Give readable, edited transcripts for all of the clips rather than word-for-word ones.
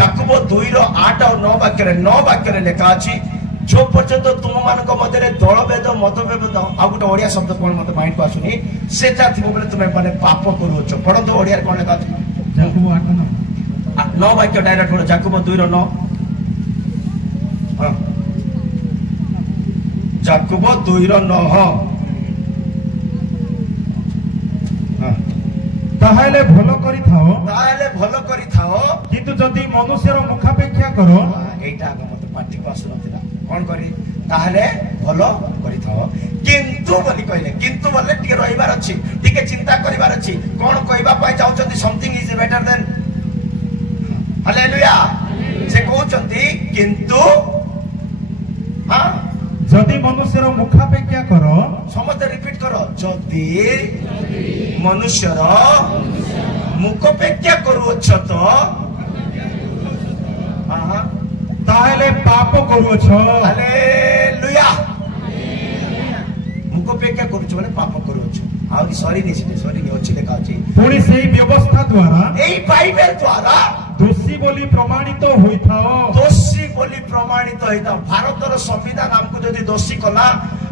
ଯାକୁବ 2:8 ଆଉ 9 ବାକ୍ୟରେ ଲେଖା ଅଛି जो पर्यंत तुम मान मध्य दलभेद मतभेद आ गोटे ओडिया शब्द कौन मत माइंड को आसुनी सेटा थी बोले तुम्हें माने पाप करूछ पढ़ो ओडिया कौन लेखा अछि ଯାକୁବ 9 वाक्य डायरेक्ट पढ़ो ଯାକୁବ 2:9 हां ଯାକୁବ 2:9 हां ताहाले भलो करी थाओ किंतु जदि मनुष्यर मुखापेक्षा करो एटा मत पाठी को आसु नथिला कौन करी ताहाले भलो करी थाओ किंतु बोली कहले किंतु बोले टिके रहिबार अछि टिके चिंता करिबार अछि कोन कहबा पय जाउछंती something is better than hallelujah से कहउछंती किंतु हां जदि मनुष्यर मुखापेक्षा करो समस्त रिपीट करो जदि मनुष्यर मुखापेक्षा करूछ तो हां ताहेले पाप करूछ हालेलुया मुखापेक्षा करूछ माने पाप करूछ आ सॉरी नहीं अछि लेखा अछि पुणी सेही व्यवस्था द्वारा एई बाइबल द्वारा दोषी बोली प्रमाणित होइथाओ दोषी बोली प्रमाणित होइथाओ भारतर संविधान हमको जदि दोषी कला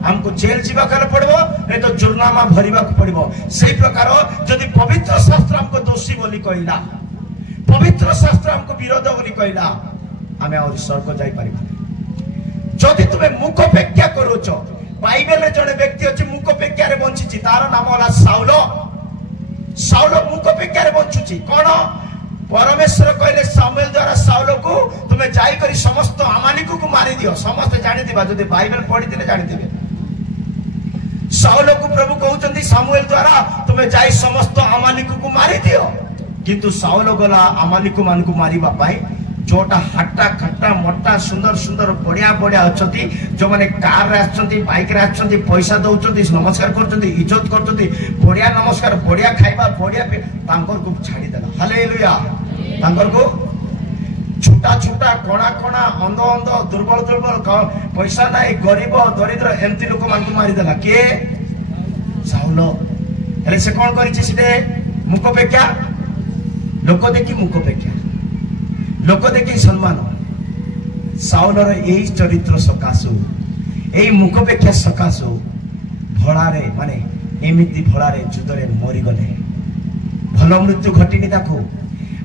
हमको जेल जीवा करे पड़बो ए तो जुर्माना भरिबा पड़बो सेही प्रकार जदि पवित्र शास्त्र हमको दोषी बोली कहला पवित्र शास्त्र हमको विरोध बोली कहला हमें और स्वर्ग जाई परिबा जदि तुमे मुखापेक्षा करूछ बाइबल रे जने व्यक्ति अछि मुखापेक्षा रे बंचिछि तार नाम होला साउल मुखापेक्षा रे बंचुछि कोन परमेश्वर कहले सामुएल द्वारा साउल को तुम्हें जाई करी समस्त अमालिक को मारी दियो समस्त जानि दिबा जदि बाइबल पढ़ी दिले जानि दिबे साउल को प्रभु कहउचंती सामुएल द्वारा तुम्हें जाई समस्त अमालिक को मारी दियो किंतु साउल गला अमालिक मान को मारिबा पाई जोटा हट्टा खट्टा मोटा सुंदर सुंदर बढ़िया बढ़िया अच्छी जो मैंने कार रे आछंती बाइक रे आछंती पैसा दउचंती नमस्कार करचंती इज्जत करचंती बढ़िया नमस्कार बढ़िया खाइबा बढ़िया तांकर को छाड़ी देला हालेलुया तांकर को छुटा छुटा कोणा कोणा अंध अंध दुर्बल दुर्बल पैसा नाही गरीब दरिद्र एमती लोक मान को मारी देला के साउल हेले से कोन करिछि सिटे मुखपेक्षा लोक देखि मुखपेक्षा लोक देखि सम्मान साउलर एई चरित्र सकासु एई मुखपेक्षा सकासु भड़ारे माने एमिति भड़ारे जुदरे मरि गले भल मृत्यु घटिनी ताको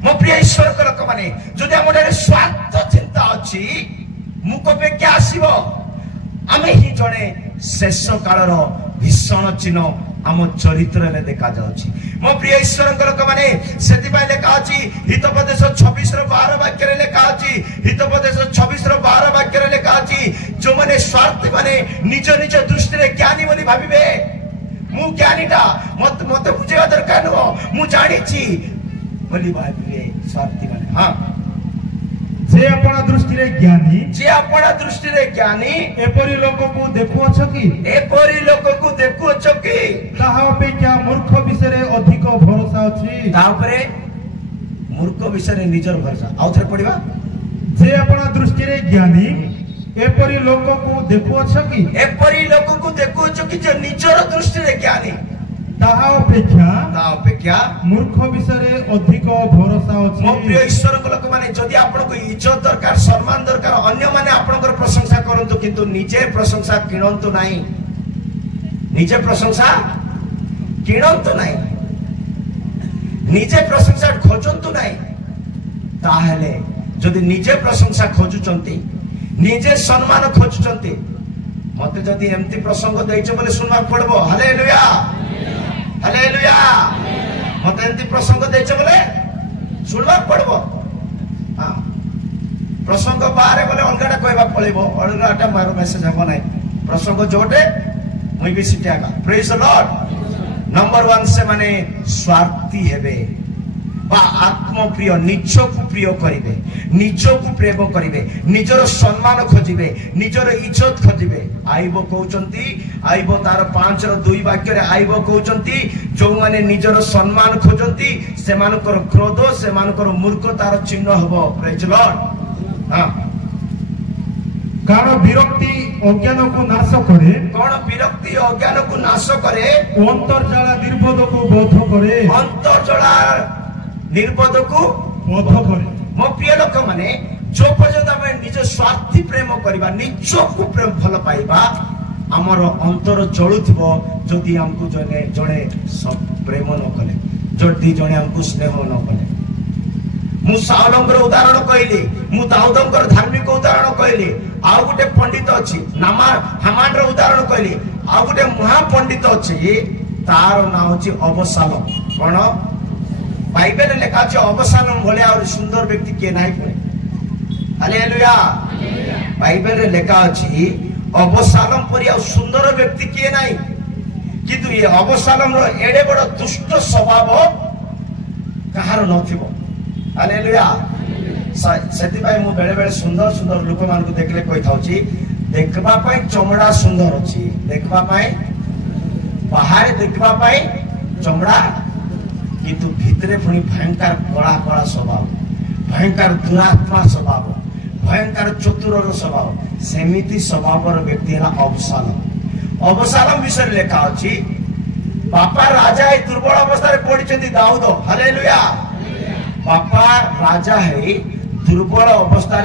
मो प्रिय ईश्वर को लोक माने जदि हमरे स्वार्थ चिंता अछि मुखपेक्षा आसीबो आमे ही जणे शेष कालर भीषण चिन्ह आम चरित्र रे देखा जाउछि मो प्रिय ईश्वर को लोक माने सेति बाय लेखा अछि हितोपदेश 26:12 वाक्य रे लेखा अछि हितोपदेश 26:12 वाक्य रे लेखा अछि जो माने स्वार्थ माने निज निज दृष्टि रे ज्ञानी बोली भाबिबे मु ज्ञानीटा मत बुझेवा दरकार न मु जानि छी बोली भाबिबे स्वार्थी माने हां जे अपना दृष्टि रे ज्ञानी एपरी लोक को देखुछ कि ताहा अपेक्षा मूर्ख विषय रे अधिक भरोसा अछि ता ऊपर मूर्ख विषय रे निजर भरोसा आउथरे पडिबा जे अपना दृष्टि रे ज्ञानी एपरी लोक को देखुछ कि जे निजर दृष्टि रे ज्ञानी ताहा अपेक्षा मूर्ख विषय रे अधिक भरोसा अछि मो प्रिय ईश्वर को लोक माने जदि आपन को इज्जत दरकार सम्मान दरकार अन्य माने आपनकर प्रशंसा करंतु किंतु निजे प्रशंसा किणंतु नाही निजे प्रशंसा किणंतु नाही निजे प्रशंसा खोजंतु नाही ताहेले जदि निजे प्रशंसा खोजुचंती निजे सम्मान खोजुचंती मते जदि एमती प्रसंग दैछ बोले सुनबा पड़बो हालेलुया हालेलुया मते एमती प्रसंग दैछ बोले सुनबा पड़बो हां प्रसंग बारे बोले अलगाटा कहबा पड़बो अलगाटा मारो मेसेज हबो नै प्रसंग जोटे मुई भी सिटागा प्रेज द लॉर्ड नंबर 1 से माने स्वार्थी हेबे बा आत्मप्रिय निजको प्रिय करिवे निजको प्रेम करिवे निजर सम्मान खोजिवे निजर इज्जत खोजिवे आइबो कहउचंती आइबो तार 5:2 वाक्य रे आइबो कहउचंती जो माने निजर सम्मान खोजंती से मानकर क्रोध से मानकर मूर्खतार चिन्ह हबो प्रेज लॉर्ड हां कारण विरक्ति अज्ञान को नाश करे कौन विरक्ति अज्ञान को नाश करे अंतर्जला निर्बोध को बोध करे अंतर्जला निर्बोध को बोध करे मो प्रिय लोक माने जो पर्यंत आम निज स्वार्थी प्रेम करवा निजको प्रेम भल पाइबा आमर अंतर जलुथिब जदि हमको जने जड़े प्रेम न कले जदि जड़े हमको स्नेह न कले मु साउलंकर उदाहरण कहली मु दाऊदंकर धार्मिक उदाहरण कहली आउ गोटे पंडित अच्छी हामान उदाहरण कहली आउ गोटे महापंडित अच्छी तार ना हूँ अबशालोम कौन बाइबल लेखा अच्छे अबशालोम भाया और सुंदर व्यक्ति किए ना पुणे हालेलुया बाइबल रे लेखा अच्छी अबशालोम परी सुंदर व्यक्ति किए ना किंतु ये अबशालोम रो एडे बड़ दुष्ट स्वभाव कहार नथिबो हालेलुया सेति भाई मु बेले बेले सुंदर सुंदर लोक मान को देखले कहि थाउची देखबा पई चमड़ा सुंदर अछि देखबा पई बाहर देखबा पई चमड़ा किंतु भितरे पुनी भयंकर कड़ा कड़ा स्वभाव भयंकर दुरात्मा स्वभाव भयंकर चतुर स्वभाव सेमिति स्वभाव व्यक्ति है अबशालोम विषय लेखा अच्छी बापा राजा है दुर्बल अवस्था पड़ी दाऊद हालेलुया बापा राजा है दुर्बल अवस्था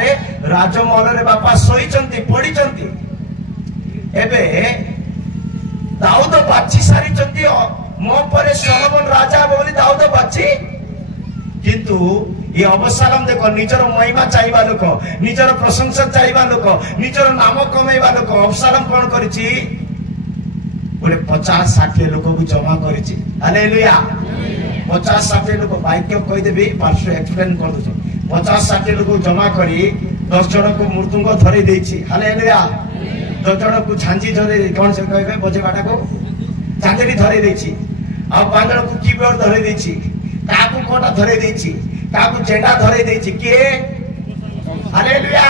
राजमहल रे बापा शोई पड़ी एबे दाऊद बाछी सारी मो पर सोलोमन राजा बोली दाऊद बाछी किंतु ये अबशालोम देखो निजर महिमा चाहिए लोक निजर प्रशंसा चाहिए लोक निजर नाम कमेवा लोक अबशालोम कौन करिछि गोटे 50-60 लोक को जमा करिछि हालेलुया 50-60 लोक वाक्य कहीदेवी पार्श्व एक्सप्लेन कर दो 50-60 लोक जमा करी 10 जन को मृदुंग धरी देछि हालेलुया 10 जन को झांझी धरी कौन से कहबे बजेबाटा को झांझी धरी देछि आ 5 जन को कीबोर्ड धरी देछि काकू कोटा धरे देछि काकू जेंडा धरे देछि के हालेलुया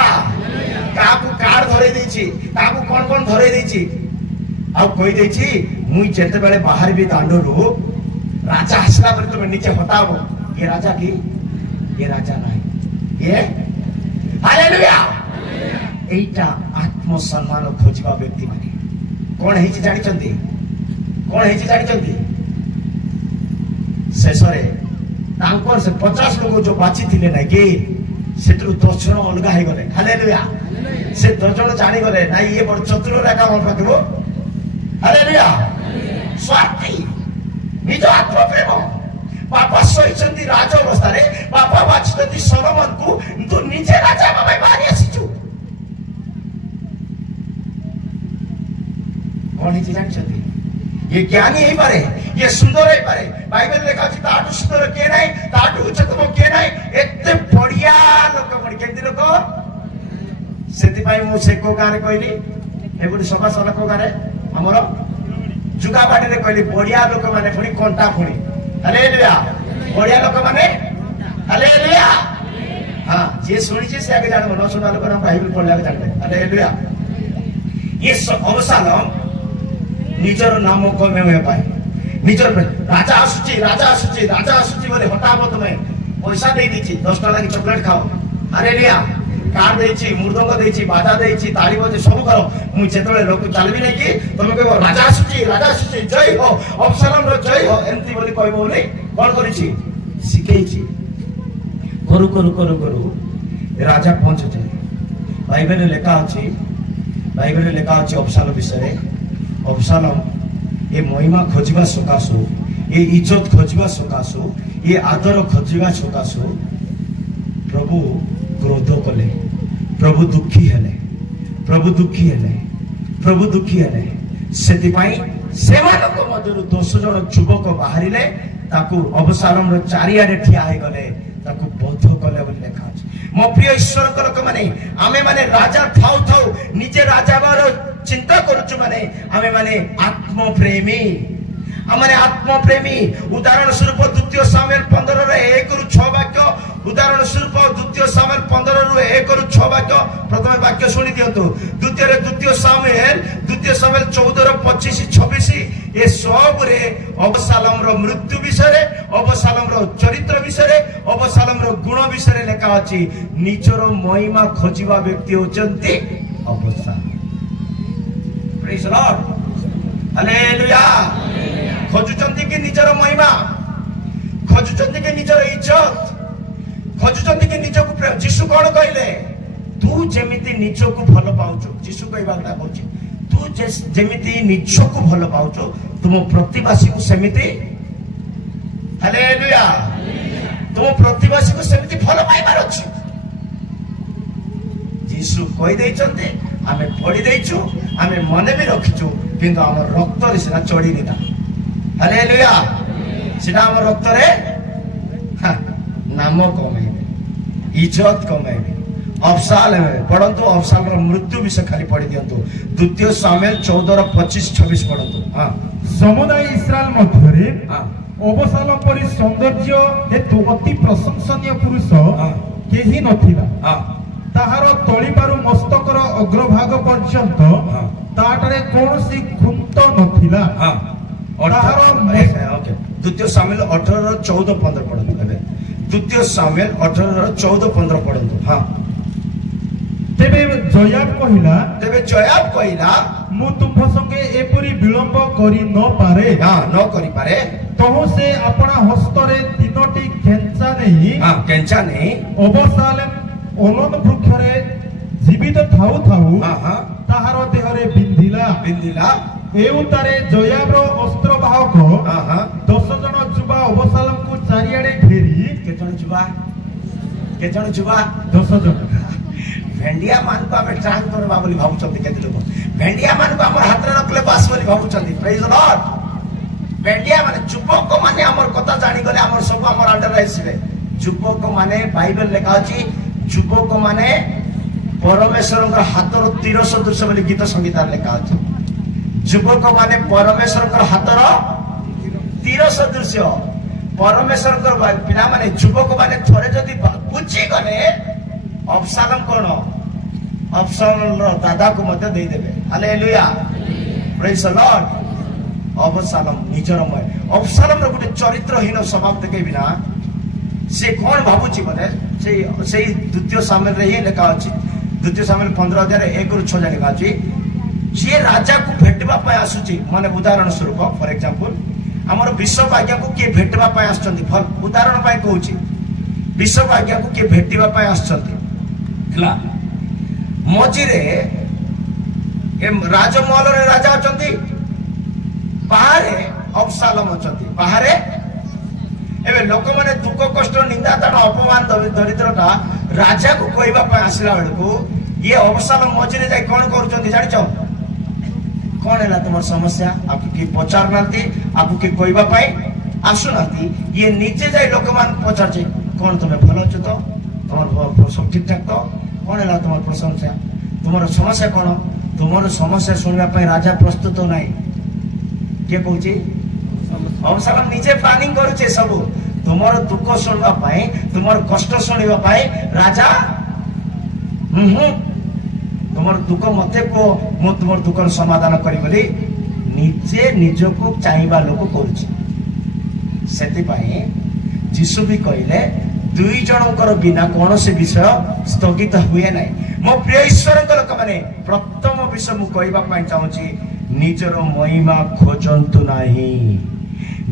काकू कार्ड धरे देछि काकू कोन धरे देछि आ कहि देछि मुई जेते बेले बाहर भी दांडरू राजा हसला पर तुम नीचे हटाओ ये राजा की ये राजा नहीं ये हालेलुया एटा आत्म सम्मान खोजबा व्यक्ति माने कोन हेछि जानि चंती कोन हेछि जानि चंती शेषरे तांकर से 50 लोग जो बाची थिले ना कि सेटु 10 जन अलगा हे गले हालेलुया से 10 जन जानि गले ना ये बड़ चतुर रेखा मन रखबो हालेलुया स्वार्थी निज आत्म प्रेम बापा सोइचंती राज अवस्था रे बापा बाचती सोलोमन को तू निजे राजा बाबा मारी आसीचु कोन हे जानि चंती ये ज्ञानी ही पारे ये सुंदर ही पारे बाइबल लेखा अछि ताटू सुंदर के नाही ताटू उच्चतम के नाही एते बढ़िया लोक पड़ी केति लोक सेति पाई मु सेको गारे कहली एबुडी सभा सलको गारे हमर जुगा बाडी रे कहली बढ़िया लोक माने पुनी कोंटा पुनी हालेलुया बढ़िया लोक माने हालेलुया हां जे सुनी जे से आगे जानो न सुना लोक हम बाइबल पढ़ला के जानबे हालेलुया ये अबशालोम निजर नाम कमे हुए पाए निजर राजा आसुची बोले हटाबो तुम्हें पैसा दे दीची 10 टका की चॉकलेट खाओ हालेलुया कार देची मृदंग देची बाजा देची ताली बजे सब करो मु जेतले लोक चलबी नै कि तुम कहबो राजा आसुची जय हो अबशालोम रो जय हो एंती बोली कहबो नै कोन करिछि सिकेछि करू करू करू करू राजा पहुंचे बाइबल लेखा अछि अबशालोम विषय अबशालोम ये महिमा खोजवा सकाशु ये इज्जत खोजवा सकाशु ये आदर खोजवा सकाशु प्रभु क्रोध कले प्रभु दुखी हेले सेति पाई सेवानक मध्यरु 10 जन युवक बाहरिले ताकू अबशालोम रो चारियाडे ठिया हे गले ताकू बध कले बोली लेखा अछि मो प्रिय ईश्वर को लोक माने आमे माने राजा थाउ थाउ निजे राजा बारो चिंता करूछु माने आमे माने आत्मप्रेमी आमे आत्मप्रेमी उदाहरण स्वरूप द्वितीय सामुएल 15 रे 1 रु 6 वाक्य उदाहरण स्वरूप द्वितीय सामुएल 15 रु 1 रु 6 वाक्य प्रथम वाक्य सुनि दियंतु द्वितीय सामुएल 14 रो 25 26 ये सब रे अबशालोम रो मृत्यु विषय रे अबशालोम रो चरित्र विषय रे अबशालोम रो गुण विषय रे लेखा अछि निजर महिमा खोजिबा व्यक्ति होचंती अबशालोम प्रेज द लॉर्ड हालेलुया खोजुचंती कि निजर महिमा खोजुचंती कि निजर इज्जत खोजुचंती कि निजको प्रेम जीशु कौन कहले तू जेमिति निजको भल पाउछु जीशु कहबा ना कहछि तू जेमिति निजको भल पाउछु तुम प्रतिवासी को सेमिति हालेलुया तुम प्रतिवासी को सेमिति भल पाइबार अछि जीशु कहि दैचंते आमे पढि दैछु आमे मने भी रखिछु किंतु हमर रक्त रे सेना चढ़ी निदा हालेलुया सेना हमर रक्त रे नाम कमाइबे इज्जत कमाइबे अफसाल पढ़ंतु अफसाल मृत्यु विषय खाली पढ़ी दियंतु द्वितीय सामुएल 14:25-26 पढ़ंतु हां समुदाय इस्राएल मध्यरे अबशालोम परि सौंदर्य हेतु अति प्रशंसनीय पुरुष केही नथिला ताहार तळीपारु मस्तकर अग्रभाग पर्यंत ताटारे कोनसी खुंत नथिला ताहार ओके द्वितीय सामुएल 18:14-15 पढ़ंतु द्वितीय सामुएल 18:14-15 पढ़ंतु हां तेबे जयाब कहिला मु तुम संगे एपरी विलंब करी न पारे न करी पारे तहु से अपना हस्तरे तीनोटी केंचा नहीं अबशालोम ओलन वृक्षरे जीवित थाउ ताहार देहरे बिंदिला एउतारे जयाबरो अस्त्र बाहक 10 जन जुबा अबशालोम को चारियाडे घेरी केजन जुबा 10 जन भेंडिया मान को हमें ट्रांक करबा बोली भाबुचंती केते लोक भेंडिया मान को हमर हाथ रे रखले बास बोली भाबुचंती प्रेज द लॉर्ड भेंडिया माने जुबक माने हमर कथा जानि गले हमर सब हमर अंडर आइसिबे जुबक माने बाइबल लिखा अछि जुबक माने परमेश्वर का हाथर तीर सदृश बोली गीत संगीत लिखा अछि जुबक माने परमेश्वर हाथर तीर सदृश परमेश्वर पिला माने जुबक माने थोड़े जदि बुझी गले अबशालोम कोन अबशालोम दादा को मते दे देबे हालेलुया प्रेज द लॉर्ड अबशालोम निजर मय अबशालोम रो गुटे चरित्रहीन स्वभाव देखे बिना से कोन भाबुची बोले से द्वितीय सामुएल रे ही लिखा अछि द्वितीय सामुएल 15:1-6 लिखा अछि जे राजा को भेटबा पय आसुची माने उदाहरण स्वरूप फॉर एग्जांपल हमर विश्व आज्ञा को के भेटबा पय आछंती उदाहरण पय कहूची विश्व आज्ञा को के भेटिबा पय आछंती हला मझिरे ए राजमहल रे राजा अछंती बाहरे अबशालोम अछंती बाहरे एबे लोक माने दुख कष्ट निंदा ताण अपमान दरिद्रता राजा को कहबा पय आसिला बेलको ये अबशालोम मझिरे जाय कोन करूचंती जानि छ कोन हैला तुमर समस्या आपको की पचार नांती आपको की कहबा पय आसु नांती ये नीचे जाय लोक मान पचार छै कोन तुमे भलो छ तो तुमर सब ठीक ठाक तो कोन हैला तुमर प्रशंसा तुमर समस्या कोन तुमर समस्या सुनबा पय राजा प्रस्तुत नै के कहूची अबशालोम नीचे प्लानिंग करूचे सब तुमर दुख सुनबा पय तुमर कष्ट सुनबा पय राजा तुमर दुख मते को मो तुमर दुख समाधान करी बोली निजे निजको चाहिबा लोक करूची सेति पय जीशु भी कहले दुई जनकर बिना कौन से विषय स्थगित हुए ना मो प्रिय ईश्वर लोक मैंने प्रथम विषय मु कहबा पय चाहूची निजर महिमा खोजंतु नाही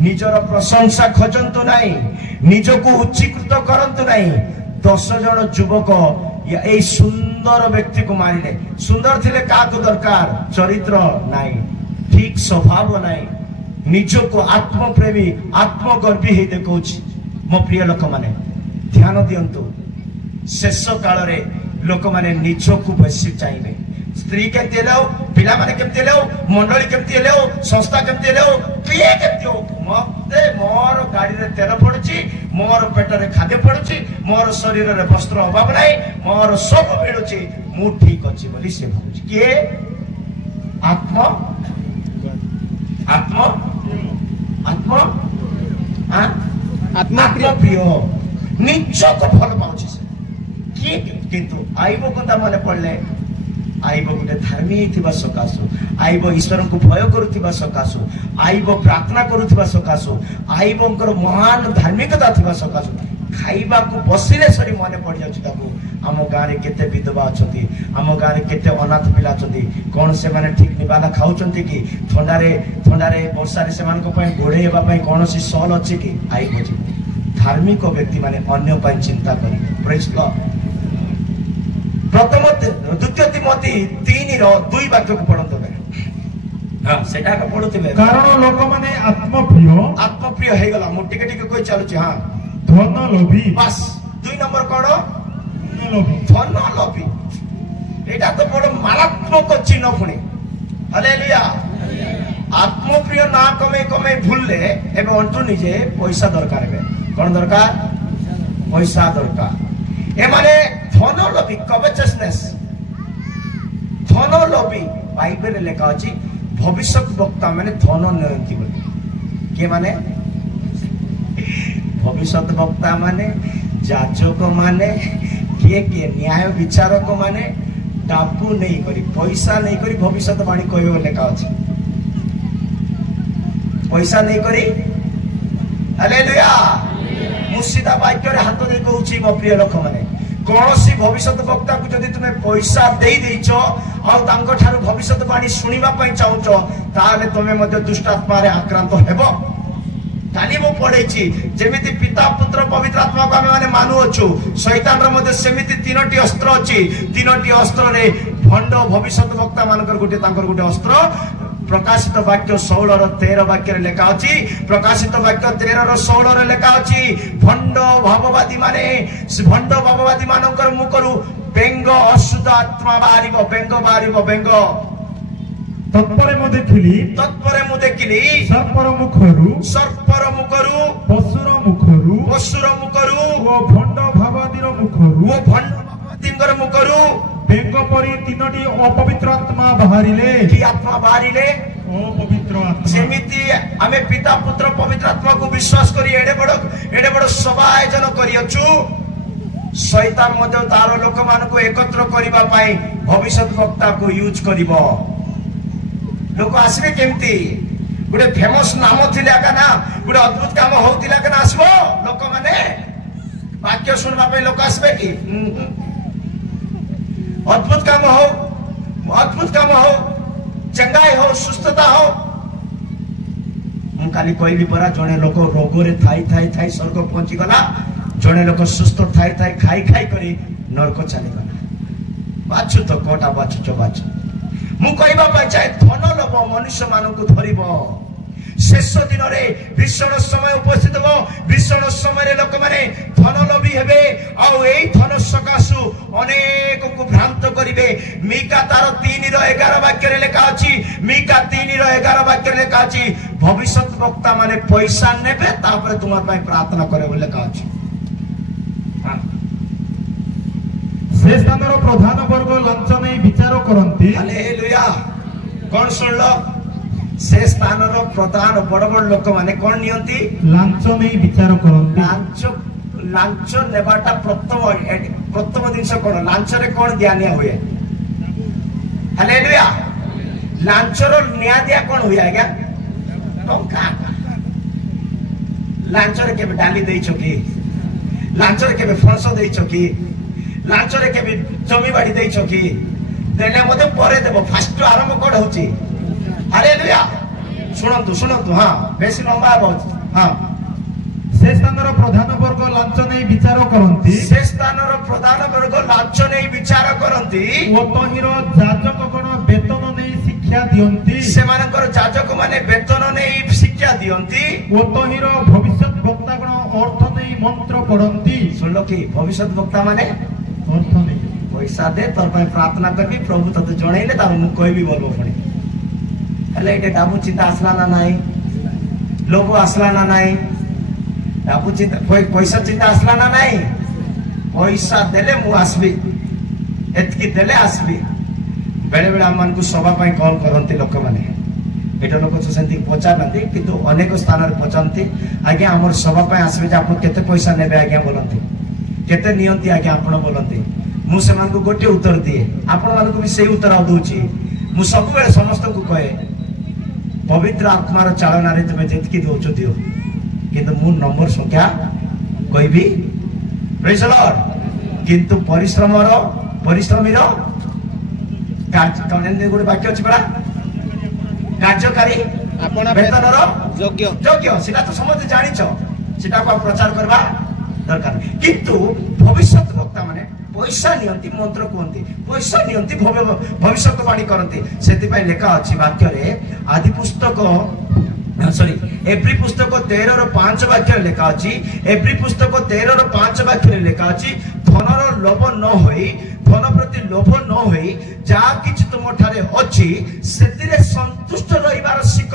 निजर प्रशंसा खोजंतु नाही निजको उच्चीकृत करंतु नाही 10 जन युवक ए सुंदर व्यक्ति को मारिले सुंदर थिले काको दरकार चरित्र नाही ठीक स्वभाव नाही निजको आत्मप्रेमी आत्मगर्वी हे देखौची मो प्रिय लोक माने ध्यान दियंतु शेष काल रे लोक माने निजको बेसी चाहिए स्त्री केमती हेलो पिला माने केमती हेलो मंडली केमती हेलो संस्था केमती हेलो किए केमती हो मते मोर गाड़ी रे तेल पड़ुची मोर पेट रे खाद्य पड़ुची मोर शरीर रे वस्त्र अभाव नाही मोर सब मिलुची मु ठीक अछि बोली से भाबुची के आत्मा आत्मा आत्मा आत्मा प्रिय निजको फल पाउची कि किंतु आइबो कोंता माने पड़ले आइबो गुटे धार्मिक थिबा सकासु आइबो ईश्वर को भय करूथिबा सकासु आइबो प्रार्थना करूथिबा सकासु आइबोंकर महान धार्मिकता थिबा सकासु खाइबा को बसिले सरी माने पड़ जाउची ताको हम गारे केते विधवा अछंती हम गारे केते अनाथ पिला अछंती कोन से माने ठीक निबाला खाउचंती कि ठंडा रे वर्षा रे से मान को पय गोडे हेबा पय कोनसी सॉल अछि कि आइबो जी धार्मिक व्यक्ति माने अन्य पाई चिंता करी प्रेज लॉर्ड प्रथम द्वितीय तिमोथी 3:2 वाक्य को पढ़ंतो हां सेटा को पढ़ुथिबे कारण लोक माने आत्मप्रिय हे गला मु टिके टिके कोइ चलुची हां धन लोभी बस 2 नंबर कोन धन लोभी एटा तो बड़ मारात्मक चिन्ह पुणी हालेलुया आत्मप्रिय ना कमे कमे भूलले एबे अंटू निजे पैसा दरकार है कौन दरकार पैसा दरकार ए माने धन लोभी कवचसनेस धन लोभी बाइबल रे लिखा अछि भविष्यत वक्ता माने धन नयंती बोली के माने भविष्यत वक्ता माने जाचक माने के न्याय विचारक माने डाबू नहीं करी पैसा नहीं करी भविष्यवाणी कहबो लेखा अछि पैसा नहीं करी हालेलुया मुसीदा वाक्य रे हाथ दे कहूची मो प्रिय लोक माने कोनोसी भविष्यत वक्ता को जदी तुमे पैसा देई देइछो आ तांको ठारू भविष्यवाणी सुनिबा पई चाहूछो ताले तुमे मध्ये दुष्टात्मा रे आक्रांत हेबो काली मो पढेछि जेमिति पिता पुत्र पवित्र आत्मा को आमे माने मानु अछु शैतान रो मध्ये सेमिति तीनटी अस्त्र अछि तीनटी अस्त्र रे भंड भविष्यत वक्ता मानकर गुटे तांकर गुटे अस्त्र प्रकाशित वाक्य 16:13 वाक्य रे लेखा अछि प्रकाशित वाक्य 13:16 रे लेखा अछि भंड भाववादी मानकर मुखरु बेंग अशुद्ध आत्मा बाहरिबो बेंग तत्परे मु देखिली सर्पर मुखरु पशुर मुखरु ओ भंड भाववादीर मुखरु बेंग परी तीनटी अपवित्र आत्मा बाहरिले की आत्मा बाहरिले अपवित्र आत्मा सेमिति आमे पिता पुत्र पवित्र आत्मा को विश्वास करी एडे बड़ सभा आयोजन करियछु शैतान मध्ये तार लोक मान को एकत्र करिबा पाई भविष्यत वक्ता को यूज करिवो लोक आसबे केमती गुडे फेमस नाम थिला कना गुडे अद्भुत काम होतिला कना आसबो लोक माने वाक्य सुनबा पे लोक आसबे की अद्भुत काम हो चंगाई हो सुस्थता हो मु काली कहली परा जने लोक रोग रे थाई स्वर्ग पहुंची गला जने लोक सुस्थ थाई खाई करी नरक चली गला बाछु तो कोटा बाछु मु कहबा पई चाहे धन लोभ मनुष्य मानकु धरिबो शेष दिन रे भीषण समय उपस्थित हो भीषण समय लोक माने धन लोभी हेबे आ एई धन सकासु अनेक को भ्रांत करिवे मीका तार 3:11 वाक्य रे लेखा अछि मीका 3:11 वाक्य रे लेखा अछि भविष्यत वक्ता माने पैसा नेबे तापर तुमार पई प्रार्थना करे बोले लेखा अछि से स्थानर प्रधान वर्ग लंच नै विचार करंती हालेलुया कोन सुनलो से स्थानर प्रधान बड़ लोक माने कोन नियंती लांच नै विचार करंती लांच नेबाटा प्रथम दिन से कोन लांच रे कोन ध्यानिया हुए हालेलुया लांच रो न्याय दिया कोन हुए आज्ञा टंका लांच रे केबे डाली देई छकी लांच रे केबे फरसो देई छकी लांच रे केबे जमी बाड़ी देई छकी देले मते परे देबो फास्ट आरंभ कोड होची हालेलुया सुनंतु हां बेसी लंबा बहुत हां से स्थानर प्रधान वर्ग लांच नै विचार करंती से स्थानर प्रधान वर्ग लांच नै विचार करंती ओ तहिरो जाजक कोन वेतन नै शिक्षा दियंती से मानकर जाजक माने वेतन नै शिक्षा दियंती ओ तहिरो भविष्यत वक्ता कोन अर्थ नै मंत्र पढंती सुनलो की भविष्यत वक्ता माने अर्थ नै पैसा दे तोर पय प्रार्थना करबी प्रभु तते जणैले तार मु कहबी बोलबो पड़ी हले एटे डाबू चिंता आसला ना नाही लोभ आसला ना नाही डाबू चिंता पैसा चिंता आसला ना नाही पैसा देले मु आसबी एतकी देले आसबी बेले बेले हमन को सभा पय कॉल करंती लोक माने एटा लोक तो सेंती पचारंती किंतु अनेक स्थान रे पचांती आज्ञा हमर सभा पय आसबे जे आपण केते पैसा नेबे आज्ञा बोलंती केते नियंती आज्ञा आपण बोलंती मु सेमान को गोटे उत्तर दिए आपण मान को भी सही उत्तर आ दोची मु सब बेले समस्त को कहे पवित्र आत्मार चालना रे तुमे जेतकी दोचो दियो किंतु मु नंबर संख्या कहबी प्रेज द लॉर्ड किंतु परिश्रमी रो कार्य कने गोटे वाक्य अछि बड़ा कार्यकारी आपण वेतन रो योग्य सेटा तो समझ जानिछ সেটা প্রচার করবা দরকার। কিন্তু ভবিষ্যৎ বক্তা মানে পয়সা নিয়ন্তি, মন্ত্র কুহନ୍ତି, পয়সা নিয়ন্তি, ভবিষ্যৎবাণী କରନ୍ତି। ସେଥିପାଇଁ ଲେଖା ଅଛି ବାକ୍ୟରେ ଆଦି ପୁସ୍ତକ ଏଭ୍ରି ପୁସ୍ତକ 13:5 ବାକ୍ୟରେ ଲେଖା ଅଛି, ଏଭ୍ରି ପୁସ୍ତକ 13:5 ବାକ୍ୟରେ ଲେଖା ଅଛି, ଧନର ଲୋଭ ନ ହୋଇ, ଧନ ପ୍ରତି ଲୋଭ ନ ହୋଇ ଯାହା କିଛି ତୁମ ଠାରେ ଅଛି ସେଥିରେ ସନ୍ତୁଷ୍ଟ ରହିବାର ଶିଖ।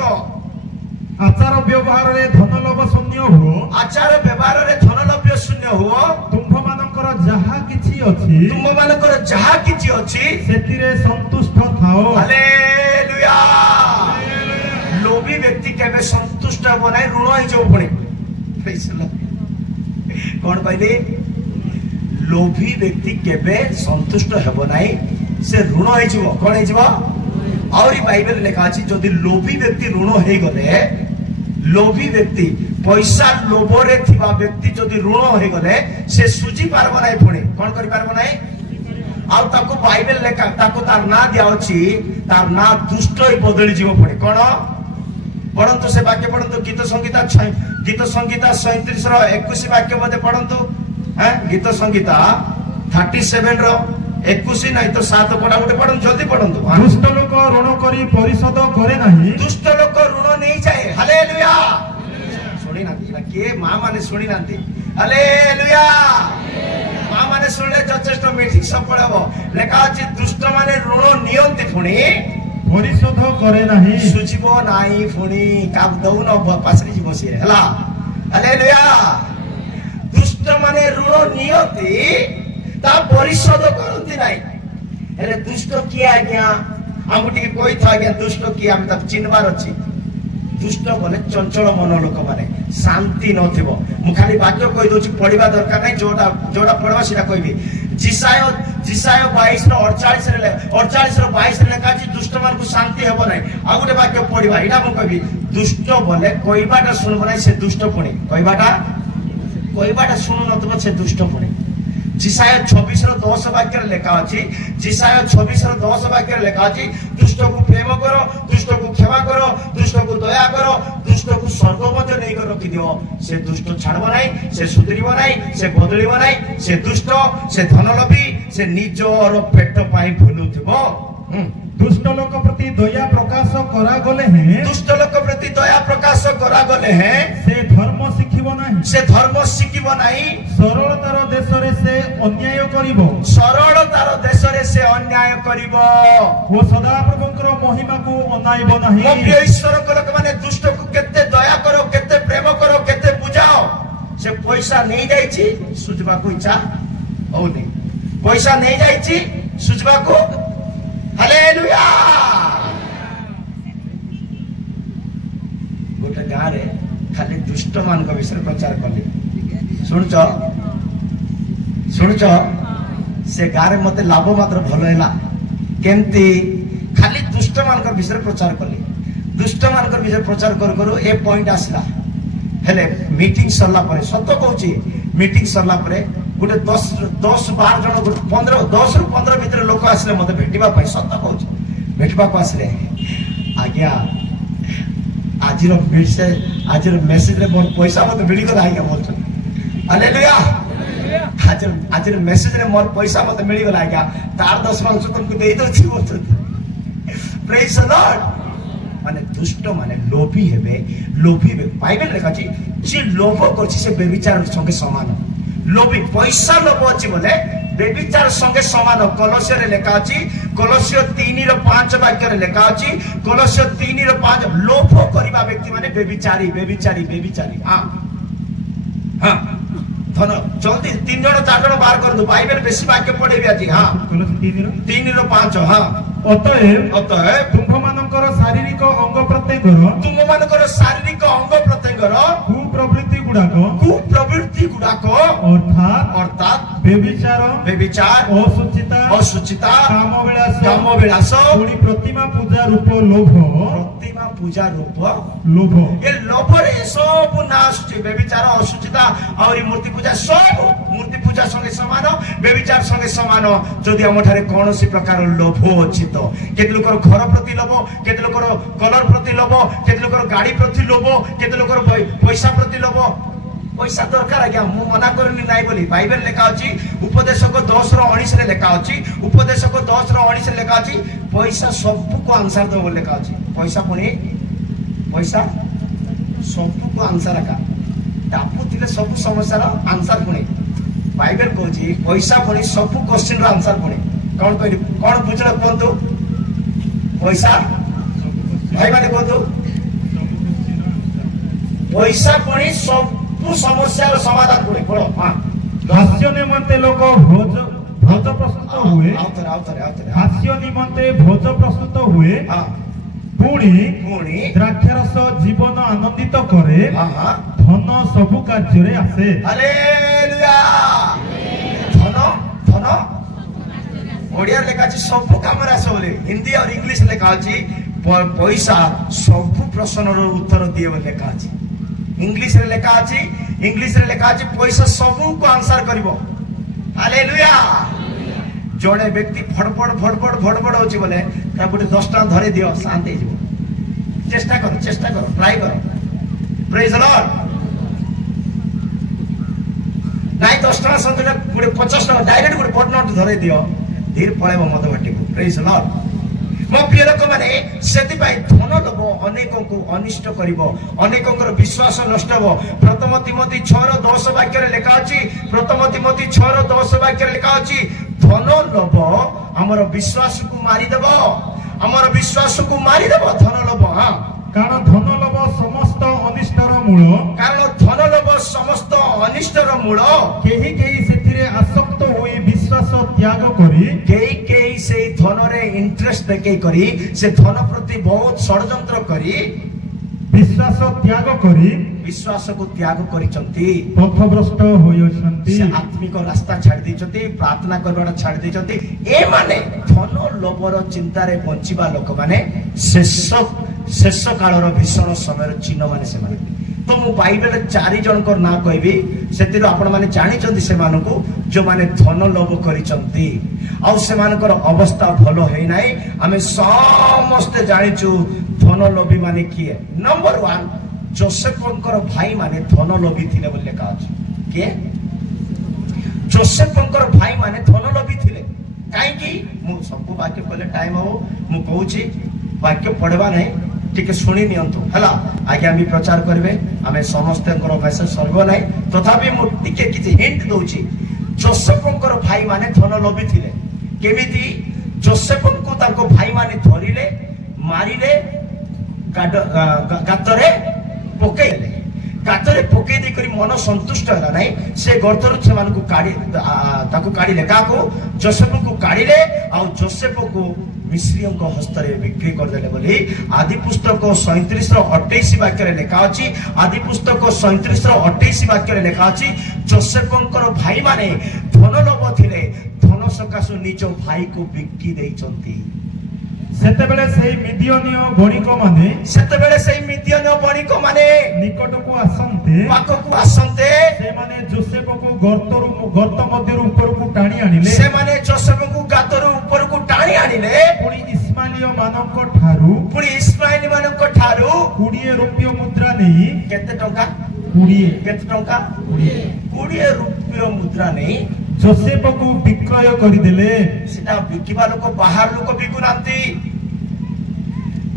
ଆଚାର ବ୍ୟବହାରରେ ଧନ ଲୋଭ ଶୂନ୍ୟ ହୁଅ, ଆଚାର ବ୍ୟବହାରରେ ଧନ ଲୋଭ ଶୂନ୍ୟ ହୁଅ। ତୁମ୍ଭମାନଙ୍କର ଯାହା କିଛି ଅଛି, ତୁମମାନଙ୍କର ଯାହା କିଛି ଅଛି ସେଥିରେ ସନ୍ତୁଷ୍ଟ ଥାଅ। ହାଲେଲୁୟା। ଲୋଭୀ ବ୍ୟକ୍ତି କେବେ ସନ୍ତୁଷ୍ଟ ହେବ ନାହିଁ, ଋଣ ହେଇଯିବ ପୁଣି। କଣ କହିଲି? ଲୋଭୀ ବ୍ୟକ୍ତି କେବେ ସନ୍ତୁଷ୍ଟ ହେବ ନାହିଁ, ସେ ଋଣ ହେଇଯିବ। କଣ ହେଇଯିବ? ଆହୁରି ବାଇବେଲ ଲେଖା ଅଛି, ଯଦି ଲୋଭୀ ବ୍ୟକ୍ତି ଋଣ ହେଇଗଲେ, ଲୋଭୀ ବ୍ୟକ୍ତି ପଇସା ଲୋଭରେ ଥିବା ବ୍ୟକ୍ତି ଯଦି ଋଣ ହେଇଗଲେ ସେ ସୁଝି ପାରବ ନାହିଁ, ପୁଣି କଣ କରିପାରିବ ନାହିଁ। ଆଉ ତାକୁ ବାଇବେଲ ଲେଖା, ତାକୁ ତାର ନାଁ ଦିଆଉଛି, ତାର ନାଁ ଦୁଷ୍ଟ ବଦଳି ଯିବ ପୁଣି। କଣ ପଢନ୍ତୁ ସେ ବାକ୍ୟ ପଢନ୍ତୁ, ଗୀତ ସଂଗୀତା 37:21 ବାକ୍ୟ ବୋଧେ ପଢନ୍ତୁ। ଗୀତ ସଂଗୀତା 37:21 ନାହିଁ ତ 7 ପଢା ଗୋଟେ ପଢନ୍ତୁ, ଜଲ୍ଦି ପଢନ୍ତୁ। ଦୁଷ୍ଟ ଲୋକ ଋଣ କରି ପରିଶୋଧ କରେ ନାହିଁ, ଦୁଷ୍ଟ ଲୋକ ଋଣ ନେଇଯାଏ। ହାଲେଲୁୟା। ଶୁଣି ନାହାନ୍ତି ନା କିଏ? ମା ମାନେ ଶୁଣି ନାହାନ୍ତି? ହାଲେଲୁୟା। ମା ମାନେ ଶୁଣିଲେ ଯଥେଷ୍ଟ ମିଟିଂ ସଫଳ ହେବ। ଲେଖା ଅଛି ଦୁଷ୍ଟ ମାନେ ଋଣ ନିଅନ୍ତି, ପୁଣି ପରିଶୋଧ କରେ ନାହିଁ, ସୁଝିବ ନାହିଁ, ପୁଣି କାହାକୁ ଦଉନ ପାଶରି ଯିବ ସିଏ। ହେଲା, ହାଲେଲୁୟା। ଦୁଷ୍ଟ ମାନେ ଋଣ ନିଅନ୍ତି, ତା ପରିଶୋଧ କରନ୍ତି ନାହିଁ। ହେଲେ ଦୁଷ୍ଟ କିଏ ଆଜ୍ଞା? ଆମକୁ ଟିକେ କହିଥା ଆଜ୍ଞା, ଦୁଷ୍ଟ କିଏ? ଆମେ ତାକୁ ଚିହ୍ନବାର ଅଛି। ଦୁଷ୍ଟ ବୋଲେ ଚଞ୍ଚଳ ମନ ଲୋକ ମାନେ, ଶାନ୍ତି ନଥିବ। ମୁଁ ଖାଲି ବାକ୍ୟ କହିଦଉଛି, ପଢିବା ଦରକାର ନାହିଁ। ଯୋଉଟା ପଢିବା ସେଟା କହିବି। ଜିସାୟ 22:48 ଲେଖା ଅଛି, ଦୁଷ୍ଟ ମାନଙ୍କୁ ଶାନ୍ତି ହେବ ନାହିଁ। ଆଉ ଗୋଟେ ବାକ୍ୟ ପଢିବା, ଏଇଟା ମୁଁ କହିବି। ଦୁଷ୍ଟ ବୋଲେ କହିବାଟା ଶୁଣିବ ନାହିଁ, ସେ ଦୁଷ୍ଟ ପୁଣି। କହିବାଟା ଶୁଣୁନଥିବ, ସେ ଦୁଷ୍ଟ ପୁଣି। ଜିସାୟ 26:10 ବାକ୍ୟରେ ଲେଖା ଅଛି, ଜିସାୟ 26:10 ବାକ୍ୟରେ ଲେଖା ଅଛି, ଦୁଷ୍ଟକୁ ପ୍ରେମ କର, ଦୁଷ୍ଟକୁ କ୍ଷମା କର, ଦୁଷ୍ଟକୁ ଦୟା କର, ଦୁଷ୍ଟକୁ ସ୍ୱର୍ଗ ମଧ୍ୟ ନେଇକରି ରଖିଦିଅ। ସେ ଦୁଷ୍ଟ ଛାଡିବ ନାହିଁ, ସେ ସୁଧୁରିବ ନାହିଁ, ସେ ବଦଳିବ ନାହିଁ। ସେ ଦୁଷ୍ଟ, ସେ ଧନଲୋଭୀ, ସେ ନିଜର ପେଟ ପାଇଁ ଭୁଲୁଥିବ। ଦୁଷ୍ଟ ଲୋକ ପ୍ରତି ଦୟା ପ୍ରକାଶ କରାଗଲେ ହେଁ, ଦୁଷ୍ଟ ଲୋକ ପ୍ରତି ଦୟା ପ୍ରକାଶ କରାଗଲେ ହେଁ ସେ ଧର୍ମ ଶିଖିବ ନାହିଁ, ସେ ଧର୍ମ ଶିଖିବ ନାହିଁ। ସରଳତାର ଦେଶରେ ସେ ଅନ୍ୟାୟ କରିବ, ସରଳତାର ଦେଶରେ ସେ ଅନ୍ୟାୟ କରିବ ଓ ସଦାପ୍ରଭୁଙ୍କର ମହିମାକୁ ଅନାଇବ ନାହିଁ। ମୋ ପ୍ରିୟ ଈଶ୍ୱରଙ୍କ ଲୋକମାନେ, ଦୁଷ୍ଟକୁ କେତେ ଦୟା କର, କେତେ ପ୍ରେମ କର, କେତେ ବୁଝାଅ। ସେ ପଇସା ନେଇଯାଇଛି, ସୁଝିବାକୁ ଇଚ୍ଛା ହଉନି। ପଇସା ନେଇଯାଇଛି, ସୁଝିବାକୁ। ହାଲେଲୁୟା। ଗୋଟେ ଗାଁରେ ଖାଲି ଦୁଷ୍ଟ ମାନଙ୍କ ବିଷୟରେ ପ୍ରଚାର କଲି। ଶୁଣୁଛ? ସେ ଗାଁରେ ମତେ ଲାଭ ମାତ୍ର ଭଲ ହେଲା। କେମିତି? ଖାଲି ଦୁଷ୍ଟ ମାନଙ୍କ ବିଷୟରେ ପ୍ରଚାର କଲି। ଦୁଷ୍ଟ ମାନଙ୍କ ବିଷୟରେ ପ୍ରଚାର କରୁ କରୁ ଏ ପଏଣ୍ଟ ଆସିଲା। ହେଲେ ମିଟିଂ ସରିଲା ପରେ, ସତ କହୁଛି, ମିଟିଂ ସରିଲା ପରେ ଗୋଟେ 10-12 ଜଣ, 10ରୁ 15 ଭିତରେ ଲୋକ ଆସିଲେ ମତେ ଭେଟିବା ପାଇଁ। ସତ କହୁଛି, ଭେଟିବାକୁ ଆସିଲେ, ଆଜ୍ଞା ଆଜିର ମେସେଜରେ ମୋର ପଇସା ମତେ ମିଳିଗଲା ଆଜ୍ଞା ବୋଲୁଛନ୍ତି। ହାଲେଲୁୟା। ଆଜିର ମେସେଜରେ ମୋର ପଇସା ମତେ ମିଳିଗଲା ଆଜ୍ଞା, ତାର 10% ତମକୁ ଦେଇଦଉଛି ବୋଲୁଛନ୍ତି। ପ୍ରେଜ୍ ଦ ଲର୍ଡ। ମାନେ ଦୁଷ୍ଟ ମାନେ ଲୋଭୀ ହେବେ। ବାଇବେଲ ଲେଖା ଅଛି, ଯିଏ ଲୋଭ କରୁଛି ସେ ବ୍ୟଭିଚାର ସଙ୍ଗେ ସମାନ। ଲୋଭୀ, ପଇସା ଲୋଭ ଅଛି ବୋଲେ ବ୍ୟଭିଚାର ସଙ୍ଗେ ସମାନ। କଲୋସ୍ୟରେ ଲେଖା ଅଛି, କଲୋସ୍ୟ 3:5 ବାକ୍ୟରେ ଲେଖା ଅଛି, କଲୋସ୍ୟ 3:5, ଲୋଭ କରିବା ବ୍ୟକ୍ତି ମାନେ ବ୍ୟଭିଚାରୀ। ଧନ ଜଲ୍ଦି 3 ଜଣ 4 ଜଣ ବାହାର କରନ୍ତୁ। ବାଇବେଲ ବେଶୀ ବାକ୍ୟ ପଢେଇବି ଆଜି। 3:5। ଅତଏବ ତୁମ୍ଭମାନଙ୍କର ଶାରୀରିକ ଅଙ୍ଗ ପ୍ରତ୍ୟଙ୍ଗର କୁପ୍ରବୃତ୍ତି ଗୁଡାକ ଅର୍ଥାତ୍ ବ୍ୟଭିଚାର, ଅଶୁଚିତା, କାମବିଳାସ, ପୁଣି ପ୍ରତିମା ପୂଜା ରୂପ ଲୋଭ। ଏ ଲୋଭରେ ସବୁ ନା ଆସୁଛି। ବ୍ୟଭିଚାର, ଅଶୁଚିତା, ଆହୁରି ମୂର୍ତ୍ତି ପୂଜା, ସବୁ ମୂର୍ତ୍ତି ପୂଜା ସଙ୍ଗେ ସମାନ, ବ୍ୟଭିଚାର ସଙ୍ଗେ ସମାନ। ଯଦି ଆମ ଠାରେ କୌଣସି ପ୍ରକାର ଲୋଭ ଅଛି ତ, କେତେ ଲୋକର ଘର ପ୍ରତି ଲୋଭ, କେତେ ଲୋକର କଲର ପ୍ରତି ଲୋଭ, କେତେ ଲୋକର ଗାଡି ପ୍ରତି ଲୋଭ, କେତେ ଲୋକର ପଇସା ପ୍ରତି ଲୋଭ। पैसा दरकार आज्ञा मु मना करनी नाई बोली बाइबल लेखा अछि उपदेशक 10:19 रे लेखा अछि उपदेशक 10:19 रे लेखा अछि पैसा सब को आंसर दो लेखा अछि पैसा सब को आंसर का टापू थिले सब समस्या रो आंसर पुणी बाइबल कहछि पैसा पुणी सब क्वेश्चन रो आंसर पुणी कौन कहली कौन बुझल कोंतु पैसा भाई माने कोंतु पैसा पुणी सब समस्या रो समाधान पुणी बोलो हां हास्य निमंते लोक भोज प्रस्तुत हुए हास्य निमंते भोज प्रस्तुत हुए पुणी द्राक्षारस जीवन आनंदित करे धन सबु कार्य रे आसे हालेलुया धन ओडिया लेखा अछि सब काम रे आसे बोले हिंदी और इंग्लिश लेखा अछि पैसा सब प्रश्न रो उत्तर दिए बोले लेखा अछि इंग्लिश रे लेखा अछि पैसा सब को आंसर करबो हालेलुया जोड़े व्यक्ति फड़फड़ होची बोले ता गुटे 10 टा धरे दियो शांति जीवो चेष्टा करो ट्राई करो प्रेज द लॉर्ड नाइ 10 टा संतले गुटे 50 टा डायरेक्ट गुटे बड नोट धरे दियो धीर पळेबो मद बाटी को प्रेज द लॉर्ड मो प्रिय लोक माने सेति पाई धन लोभ अनेकों को अनिष्ट करिवो अनेकों को विश्वास नष्ट हो प्रथम तिमोथी 6:10 वाक्य रे लिखा अछि प्रथम तिमोथी 6:10 वाक्य रे लिखा अछि धन लोभ हमर विश्वास को मारी देबो धन लोभ हां कारण धन लोभ समस्त अनिष्टर मूल केही सेथिरे आसक्त होई विश्वास त्याग करी केही से धन रे इंटरेस्ट देके करी से धन प्रति बहुत षडयंत्र करी विश्वास को त्याग करिसंती पथभ्रष्ट होयसंती से आत्मिक रास्ता छाड़ दिचंती प्रार्थना करबाडा छाड़ दिचंती ए माने धन लोभर चिंता रे बंचिबा लोक माने शेष कालर भीषण समय चिन्ह माने से माने तो मु बाइबल 4 जन को ना कहबी सेतिरो आपण माने जानि चंदी से मानको जो माने धन लोभ करिसंती आ से मानकर अवस्था भलो है नाही हमें समस्त जानिचु धन लोभी माने किए नंबर 1 जोसेफंकर भाई माने धन लोभी थिले बोले लेखा अछि के जोसेफंकर भाई माने धन लोभी थिले काई की मु सब वाक्य कहले टाइम हो मु कहूची वाक्य पढ़वा नहीं टिके सुनी नियंतु हला आगे हम प्रचार करबे हमें समस्त मेसेज सर्व नहीं तथापि मु टिके किछि हिंट दउची जोसेफंकर भाई माने धन लोभी थिले केमिति जोसेफंको ताको भाई माने धरिले मारिले गातरे पके दे करी मन संतुष्ट होला नहीं से गर्तरु से मानको काढिले काको जोसेफ को काढिले आ जोसेफ को मिस्रियों को हस्तरे बिक्री कर देले बोली आदि पुस्तक 37:28 वाक्य रे लिखा अछि आदि पुस्तक 37:28 वाक्य रे लिखा अछि जोसेफंकर भाई माने धन लोभ थिले धन सकाशु निज भाई को बिक्री देइचंती सेतेबेले सेही मिदियोनियो बणिक माने निकट को आसंते पाको को आसंते से माने जोसेफ को गर्त मध्य ऊपर को टाणी आनिले से माने जोसेफ को गातर ऊपर को टाणी आनिले पुणी इस्माइलियो मानक ठारू 20 रुपया मुद्रा नहीं केते टंका 20 रुपया मुद्रा नहीं जोसेफ को विक्रय करि देले सेटा बिकिबा लोक बाहर लोक बिकुनांती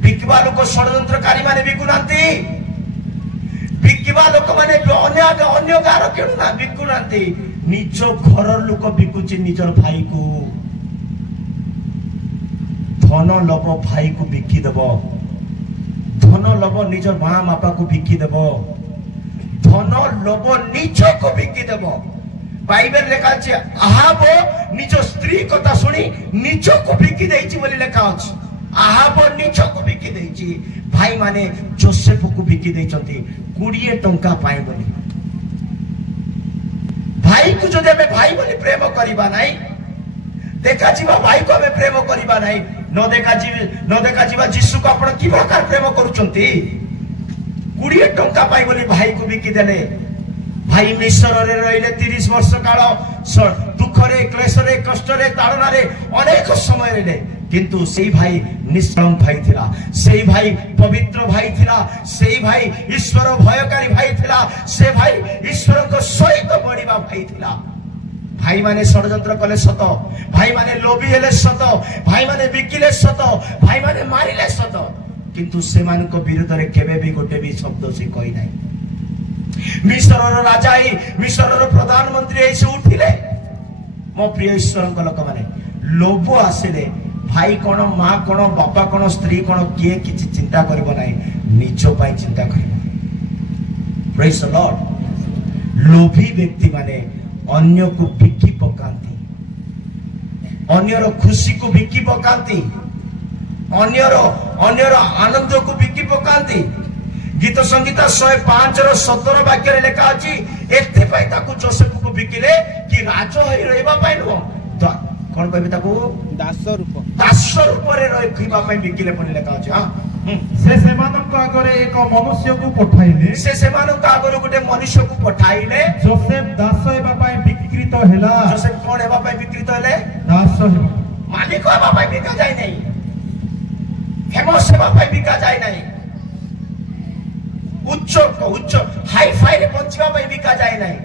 बिकिबा लोक षडयंत्रकारी माने बिकुनांती बिकिबा लोक माने अन्य गार केणुना बिकुनांती निज घर लोक बिकुची निजर भाई को धन लोभ भाई को बिकी देबो धन लोभ निज मां बापा को बिकी देबो धन लोभ निज को बिकी देबो बाइबल लेखा अछि आहाब निज स्त्री कथा सुनी निज को बिकी देछि बोली लेखा अछि आहाब निज को बिकी देछि भाई माने जोसेफ को बिकी देछंती 20 टंका पाए बोली भाई को जदे हमें भाई बोली प्रेम करिबा नाही देखा जीवा भाई को हमें प्रेम करिबा नाही न देखा जीवा यीशु को आपण कि प्रकार प्रेम करूचंती 20 टंका पाए बोली भाई को बिकी देले भाई मिश्र रे रहिले 30 वर्ष काल दुख ଦୁଃଖରେ କ୍ଲେଶରେ କଷ୍ଟରେ ତାଡ଼ନାରେ ଅନେକ ସମୟରେ କିନ୍ତୁ ସେଇ ଭାଇ ନିଷ୍କଳଙ୍କ ଭାଇ ଥିଲା, ସେଇ ଭାଇ ପବିତ୍ର ଭାଇ ଥିଲା, ସେଇ ଭାଇ ଈଶ୍ୱର ଭୟକାରୀ ଭାଇ ଥିଲା, ସେ ଭାଇ ଈଶ୍ୱରଙ୍କ ସହିତ ବଢିବା ଭାଇ ଥିଲା। ଭାଇମାନେ ଷଡ଼ଯନ୍ତ୍ର କଲେ ସତ, ଭାଇମାନେ ଲୋଭୀ ହେଲେ ସତ, ଭାଇମାନେ ବିକିଲେ ସତ, ଭାଇମାନେ ମାରିଲେ ସତ, କିନ୍ତୁ ସେମାନଙ୍କ ବିରୁଦ୍ଧରେ କେବେ ବି ଗୋଟେ ବି ଶବ୍ଦ ସେ କହି ନାହିଁ। ମିଶ୍ରର ରାଜା ମିଶ୍ରର ପ୍ରଧାନମନ୍ତ୍ରୀ ସେ ଉଠିଲେ। ମୋ ପ୍ରିୟ ଈଶ୍ୱରଙ୍କ ଲୋକମାନେ, ଲୋଭ ଆସିଲେ ଭାଇ କଣ, ମା କଣ, ବାପା କଣ, ସ୍ତ୍ରୀ କଣ, କିଏ କିଛି ଚିନ୍ତା କରିବ ନାହିଁ, ନିଜ ପାଇଁ ଚିନ୍ତା କରିବ। ପ୍ରେଜ୍ ଦ ଲର୍ଡ। ଲୋଭୀ ବ୍ୟକ୍ତି ମାନେ ଅନ୍ୟକୁ ବିକି ପକାନ୍ତି, ଅନ୍ୟର ଖୁସିକୁ ବିକି ପକାନ୍ତି, ଅନ୍ୟର ଆନନ୍ଦକୁ ବିକି ପକାନ୍ତି। ଗୀତ ସଂଗୀତ 105:17 ବାକ୍ୟରେ ଲେଖା ଅଛି, ଏଥିପାଇଁ ତାକୁ ଯୋସେଫକୁ ବିକିଲେ କି ରାଜ ହୋଇ ରହିବା ପାଇଁ ନୁହଁ, କଣ କହିବେ ତାକୁ, ଦାସ ରୂପରେ ରହିବା ପାଇଁ ବିକିଲେ ବୋଲି ଲେଖା ଅଛି। ସେ ସେମାନଙ୍କ ଆଗରେ ଏକ ମନୁଷ୍ୟକୁ ପଠାଇଲେ, ସେ ସେମାନଙ୍କ ଆଗରୁ ଗୋଟେ ମନୁଷ୍ୟକୁ ପଠାଇଲେ। ଯୋସେଫ ଦାସ ହେବା ପାଇଁ ବିକ୍ରିତ ହେଲା। ଯୋସେଫ କଣ ହେବା ପାଇଁ ବିକ୍ରିତ ହେଲେ? ଦାସ ହେବା, ମାଲିକ ହେବା ପାଇଁ ବିକା ଯାଏ ନାହିଁ, ଫେମସ ହେବା ପାଇଁ ବିକା ଯାଏ ନାହିଁ, ଉଚ୍ଚ ହାଇ ଫାଇରେ ବଞ୍ଚିବା ପାଇଁ ବିକା ଯାଏ ନାହିଁ।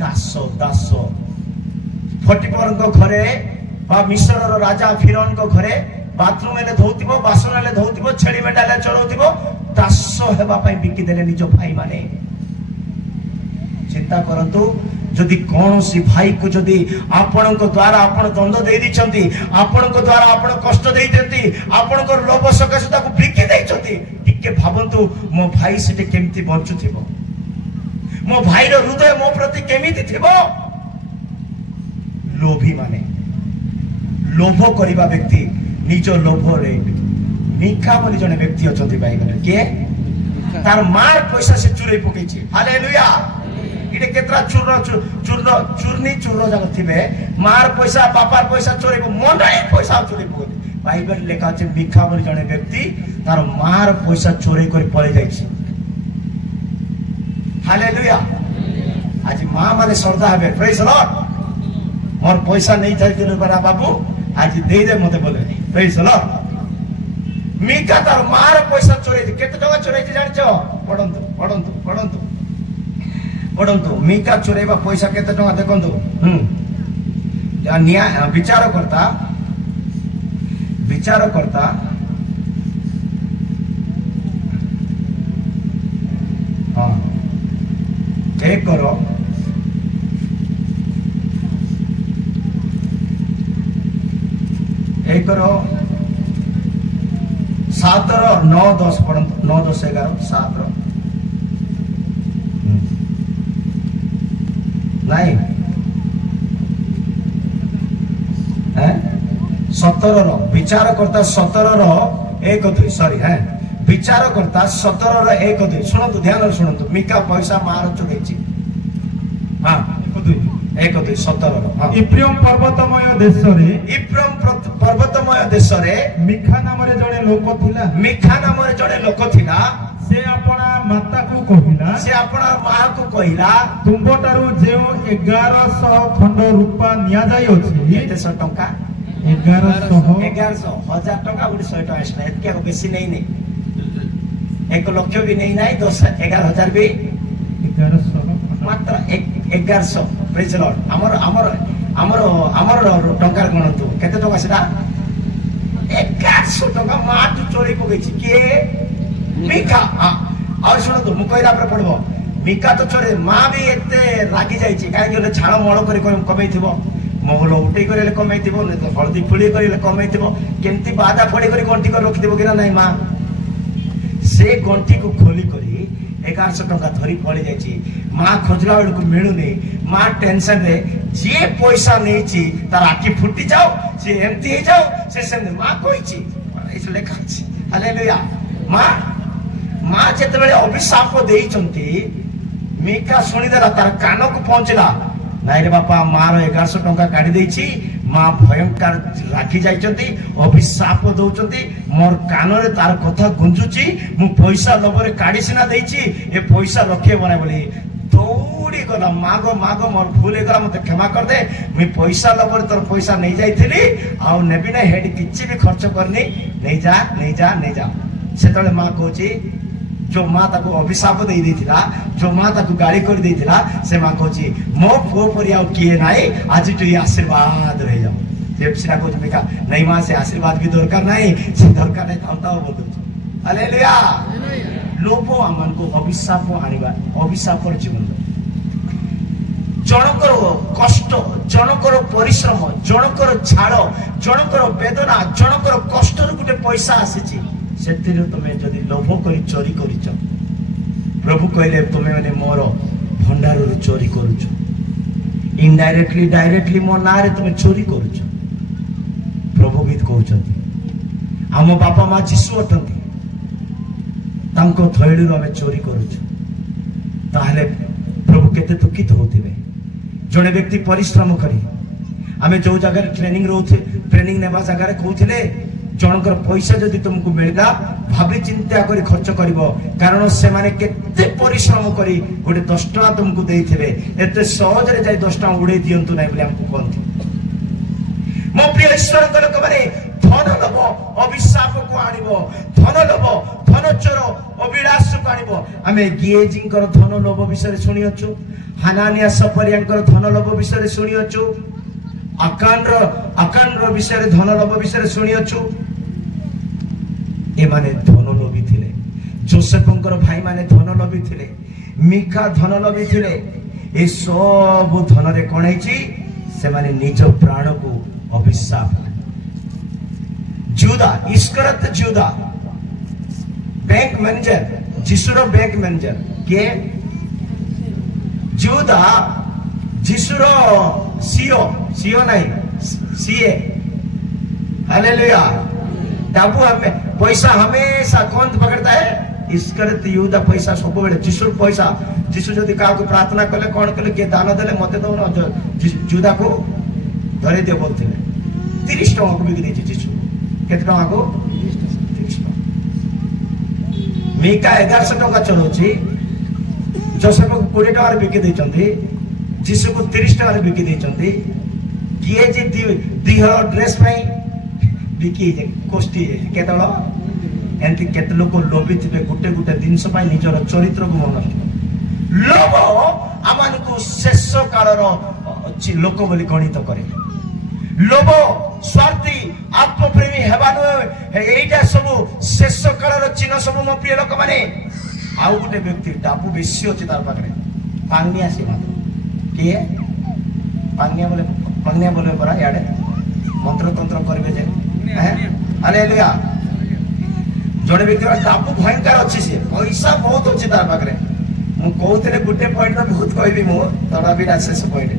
ଦାସ ଫଟିଫରଙ୍କ ଘରେ ବା ମିଶ୍ରର ରାଜା ଫିରୌନଙ୍କ ଘରେ ବାଥରୁମ ହେଲେ ଧୋଉଥିବ, ବାସନ ହେଲେ ଧୋଉଥିବ, ଛେଳି ମେଣ୍ଢା ହେଲେ ଚଳଉଥିବ, ଦାସ ହେବା ପାଇଁ ବିକିଦେଲେ ନିଜ ଭାଇମାନେ। ଚିନ୍ତା କରନ୍ତୁ, ଯଦି କୌଣସି ଭାଇକୁ ଯଦି ଆପଣଙ୍କ ଦ୍ୱାରା ଆପଣ ଦଣ୍ଡ ଦେଇ ଦେଇଛନ୍ତି, ଆପଣଙ୍କ ଦ୍ୱାରା ଆପଣ କଷ୍ଟ ଦେଇଛନ୍ତି, ଆପଣଙ୍କର ଲୋଭ ସକାଶେ ତାକୁ ବିକି ଦେଇଛନ୍ତି, ଟିକେ ଭାବନ୍ତୁ ମୋ ଭାଇ ସେଠି କେମିତି ବଞ୍ଚୁଥିବ, ମୋ ଭାଇର ହୃଦୟ ମୋ ପ୍ରତି କେମିତି ଥିବ। ଲୋଭୀ ମାନେ, ଲୋଭ କରିବା ବ୍ୟକ୍ତି ନିଜ ଲୋଭରେ, ମିକା ବୋଲି ଜଣେ ବ୍ୟକ୍ତି ଅଛନ୍ତି ବାଇବେଲରେ, କିଏ? ତାର ମାର ପଇସା ସେ ଚୁରେଇ ପକେଇଛି। ହାଲେଲୁୟା। ଏଠି କେତେଟା ଚୂର୍ଣ୍ଣି ଚୂର୍ଣ୍ଣ ଯାକ ଥିବେ, ମାର ପଇସା ବାପାର ପଇସା ଚୋରେଇବ, ମଣ୍ଡଳୀ ପଇସା ଚୋରେଇ ପକେଇବ। ବାଇବେଲ ଲେଖା ଅଛି ମିକା ବୋଲି ଜଣେ ବ୍ୟକ୍ତି ତାର ମାର ପଇସା ଚୋରେଇ କରି ପଳେଇ ଯାଇଛି। ହାଲେଲୁୟା। ଆଜି ମା ମାନେ ଶ୍ରଦ୍ଧା ହେବେ, ପ୍ରେଜ୍ ଦ ଲର୍ଡ। ମୋର ପଇସା ନେଇ ଯାଇଥିଲେ ବାବୁ, ଆଜି ଦେଇଦେ ମତେ ବୋଲେ, ପ୍ରେଜ୍ ଦ ଲର୍ଡ। ମିକା ତାର ମାର ପଇସା ଚୋରେଇଛି। କେତେ ଟଙ୍କା ଚୋରେଇଛି ଜାଣିଛ? ପଢନ୍ତୁ। ମିକା ଚୋରେଇବା ପଇସା କେତେ ଟଙ୍କା ଦେଖନ୍ତୁ। ବିଚାରକର୍ତ୍ତା ଏକର 7-9-10 ପଢନ୍ତୁ। 9-10-11-7 ନାଇଁ 17 ବିଚାରକର୍ତ୍ତା 17-1-2 ସରି ବିଚାରକର୍ତ୍ତା 17-1-2 ଶୁଣନ୍ତୁ, ଧ୍ୟାନରେ ଶୁଣନ୍ତୁ। ମିକା ପଇସା ମାର ଚୋରେଇଛି। 1-2-17 ଇଫ୍ରେମ ପର୍ବତମୟ ଦେଶରେ ମିକା ନାମରେ ଜଣେ ଲୋକ ଥିଲା। ସେ ଆପଣା ମାତାକୁ କହିଲା, ତୁମ୍ଭଠାରୁ ଯେଉଁ 1100 ଖଣ୍ଡ ରୂପା ନିଆଯାଇଅଛି। କେତେଶହ ଟଙ୍କା? 1100 1000 ଟଙ୍କା, ଗୋଟେ 100 ଟଙ୍କା ଆସିଲା। ଏତିକି ବେଶୀ ନେଇନି, 1 ଲକ୍ଷ ବି ନେଇ ନାହିଁ, 11,000 ବି, 1100 ମାତ୍ର 1100। ପ୍ରେଜ୍ ଦ ଲର୍ଡ। ଆମର ଟଙ୍କାରେ ଗଣନ୍ତୁ କେତେ ଟଙ୍କା ସେଟା? 1100 ଟଙ୍କା ମାଠୁ ଚୋରି ପକେଇଛି କିଏ? ମିକା। ଆଉ ଶୁଣନ୍ତୁ, ମୁଁ କହିଲା ପରେ ପଡିବ। ମିକା ତ ଚୋରି, ମା ବି ଏତେ ରାଗି ଯାଇଛି, କାହିଁକି ଛାଳ ମଳ କରି କମେଇଥିବ, ମହୁଲ ଉଠେଇ କରି କମେଇଥିବ, ହଳଦୀ ଫୁଳି କରି କମେଇଥିବ, କେମିତି ବାଦା ଫୋଡି କରି ଗଣ୍ଠି କରି ରଖିଥିବ କି ନା ନାଇଁ ମା? ସେ ଗଣ୍ଠିକୁ ଖୋଲି କରି 1100 ଟଙ୍କା ଧରି ପଳେଇ ଯାଇଛି। ମା ଖୋଜିଲା ବେଳକୁ ମିଳୁନି। ମା ଟେନସନରେ, ଯିଏ ପଇସା ନେଇଛି ତାର ଆଖି ଫୁଟି ଯାଉ, ସିଏ ଏମିତି ହେଇଯାଉ, ସେ ସେମିତି। ମା କହିଛି, ଲେଖା ଅଛି। ହାଲେଲୁୟା। ମା ଯେତେବେଳେ ଅଭିଶାପ ଦେଇଛନ୍ତି, ମିକା ଶୁଣିଦେଲା, ତାର କାନକୁ ପହଞ୍ଚିଲା। ନାଇରେ ବାପା, ମାର 1100 ଟଙ୍କା କାଢି ଦେଇଛି, ମା ଭୟଙ୍କର ରାଗି ଯାଇଛନ୍ତି, ଅଭିଶାପ ଦଉଛନ୍ତି, ମୋର କାନରେ ତାର କଥା ଗୁଞ୍ଜୁଛି, ମୁଁ ପଇସା ଲୋଭରେ କାଢି ସିନା ଦେଇଛି, ଏ ପଇସା ରଖିବ ନାହିଁ ବୋଲି ଦୌଡ଼ି दौड़ी गला माग माग मोर भूल गला मत क्षमा कर दे मुई पैसा लबर तोर पैसा नहीं जाइथिली आ नेबी ना हेड किछि भी खर्च करनी नहीं जा नहीं जा नहीं जा सेतले मां कहूची जो मां ताको अभिशाप दे देथिला जो मां ताको गाड़ी कर देथिला से मां कहूची मो पो परिया किए नाही आज तो आशीर्वाद रह जाओ जेपसिना को तुमिका नहीं मां से आशीर्वाद भी दरकार नहीं से दरकार नहीं थाउता बोल हालेलुया लोभ आमन को अभिशाप आनिबा अभिशापर जीवन जनकर कष्ट जनकर परिश्रम जनकर झाड़ जनकर वेदना जनकर कष्ट गोटे पैसा आसी तुमे जदि लोभ कर चोरी कर प्रभु कहले तुमे मैंने मोर भंडार चोरी करुच इनडायरेक्टली डायरेक्टली मो ना रे तुमे चोरी करुच प्रभु गीत कहते आम बापा माँ जीशु अटंती तांको थैली आम चोरी करुच ताहले प्रभु केते दुखित होते जड़े व्यक्ति परिश्रम करी आम जो जगह ट्रेनिंग रोथे ट्रेनिंग नेबा जगह कहते जनकर पैसा जदि तुमको मिलला भाभी चिंता करी खर्च करिवो कारण से माने केते परिश्रम करी गोटे 10 टका तुमको देइथिबे एते सहज रे जाई 10 टका उड़े दियंतु नै बोले हमको कहंती मो प्रिय ईश्वर को लोक माने धन लोभ अभिशाप को आनिबो धन लोभ धन चोर अभिलाष को आनिबो आमे गिएजिंकर धन लोभ विषय सुनियछु हानानिया सपरियांकर धन लोभ विषय सुनियछु आकांड्र विषय धन लोभ विषय सुनियछु ए माने धन लोभी थिले जोसेफंकर भाई माने धन लोभी थिले मिका धन लोभी थिले ए सब धन रे कोन हैची से माने निज प्राण को अभिशाप जुदा इस्करत जुदा बैंक मैनेजर जिसुर बैंक मैनेजर के जुदा जिसुर सीओ नहीं सीए हालेलुया डाबू हमें पैसा हमेशा कौन पकड़ता है इस्करत युदा पैसा सब बेले जिसुर पैसा जिसु जदि का प्रार्थना कले कौन कले के दान देले मते दो न जुदा को धरे दे बोलते 30 टका को बिक देछि जिसु केते टका को 30 टका मिका 1100 टका चलोछि जोसेफ को 20 टका रे बिक देचंती जिसु को 30 टका रे बिक देचंती किए जे दिहर ड्रेस में बिकी जे कोष्टी केतळ एंती केते लोक लोभी थिबे गुटे गुटे जिंस पाई निजर चरित्र को नष्ट लोभ आमान को शेष कालर लोक बोली गणित करे लोभ स्वार्थी आत्मप्रेमी हेबानो एइटा सब शेष कालर चिन्ह सब मो प्रिय लोक माने आउ गुटे व्यक्ति डाबू बेसी अछि तार पाखरे पांगनिया से मात्र के पांगनिया बोले परा याडे मंत्र तंत्र करबे जे हालेलुया जड़े व्यक्ति डाबू भयंकर अच्छी से पैसा बहुत अच्छी तार पाखरे मु कहते गोटे पॉइंट बहुत कहबी मु तड़ा भी शेष पॉइंट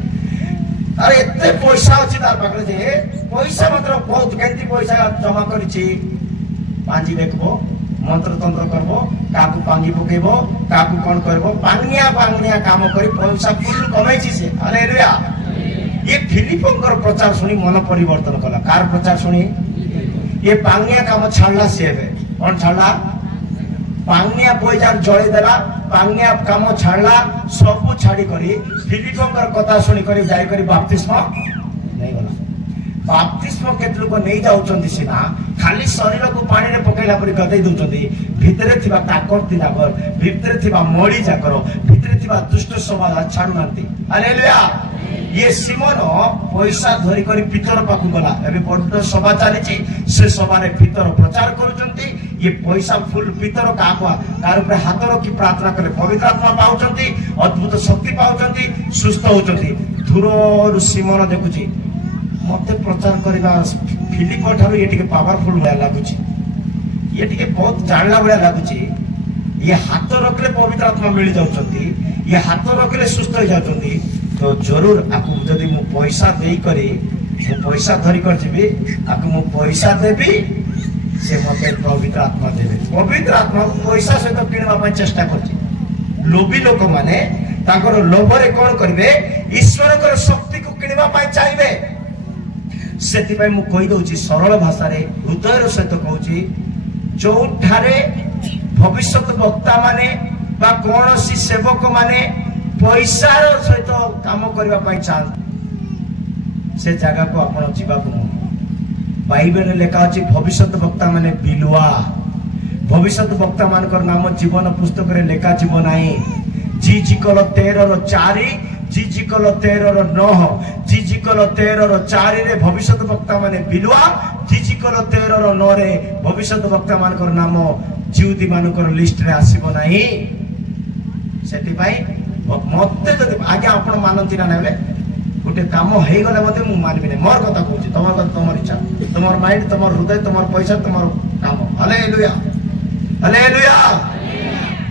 अरे एते पैसा अच्छी तार पाखरे जे पैसा मात्र बहुत केंती पैसा जमा करिछि पांजी देखबो मंत्र तंत्र करबो काकू पांगी पकेबो काकू कोन करबो पांगनिया काम करी पैसा फुल कमाइछि से हालेलुया ये फिलिपंकर प्रचार सुनी मन परिवर्तन कला कार प्रचार सुनी ये पांगनिया काम छाड़ला से कौन छाड़ला पांगनिया पैसा जड़े देला पांगनिया काम छाड़ला सब छाड़ी करी फिलिपंकर कथा सुनी करी जाई करी बपतिस्मा नहीं गला बपतिस्मा केत लोक नहीं जाउचंदी सिना खाली शरीर को पानी रे पकेला परी गदै दउचंदी भितरे थिबा ताकत दिलागर भितरे थिबा मळी जाकर भितरे थिबा दुष्ट स्वभाव छाडू नांती हालेलुया ये सिमन पैसा धरी करी पितर पाकु गला एबे बड़ सभा चली से सभा रे पितर प्रचार करूचंती ये पैसा फुल पितर काको तार ऊपर हाथ रखी प्रार्थना करे पवित्र आत्मा पाउचंती अद्भुत शक्ति पाउचंती सुस्थ होचंती दूर सिमन देखुची मते प्रचार करबा फिलिप ठारो ये टिके पावरफुल बया लागुची ये टिके बहुत जानला बया लागुची ये हाथ रखले पवित्र आत्मा मिल जाउचंती ये हाथ रखले सुस्थ हो जाउचंती तो जरूर आपको जदि मु पैसा देई करी मु पैसा धरी कर जिबी आपको मु पैसा देबी से मते पवित्र आत्मा देबे पवित्र आत्मा पैसा से तो किनवा पय चेष्टा करछि लोभी लोक माने ताकर लोभ रे कोन करबे ईश्वर कर शक्ति को किनवा पय चाहिबे सेति पय मु कहि दउछि सरल भाषा रे हृदय सहित कहउछि जो ठारे भविष्यत वक्ता माने बा कोनोसी सेवक माने पैसार सहित काम करने चाहते से जगह को आप जावाक बाइबल लेखा अच्छी भविष्य वक्ता माने बिलुआ भविष्य वक्ता मान नाम जीवन पुस्तक रे लेखा जीव ना जीजिकल 13:4 जीजिकल 13:9 जीजिकल 13:4 रे भविष्य वक्ता माने बिलुआ जीजिकल 13:9 रे भविष्य वक्ता मान नाम जीवदी मान लिस्ट रे आसीबो नाही सेति भाई मते जदि आगे आपण मानती ना नेले गोटे काम हो गले मते मु मानबी नै मोर कथा कहूची तमर कथा तमर इच्छा तमर माइंड तमर हृदय तमर पैसा तमर काम हालेलुया हालेलुया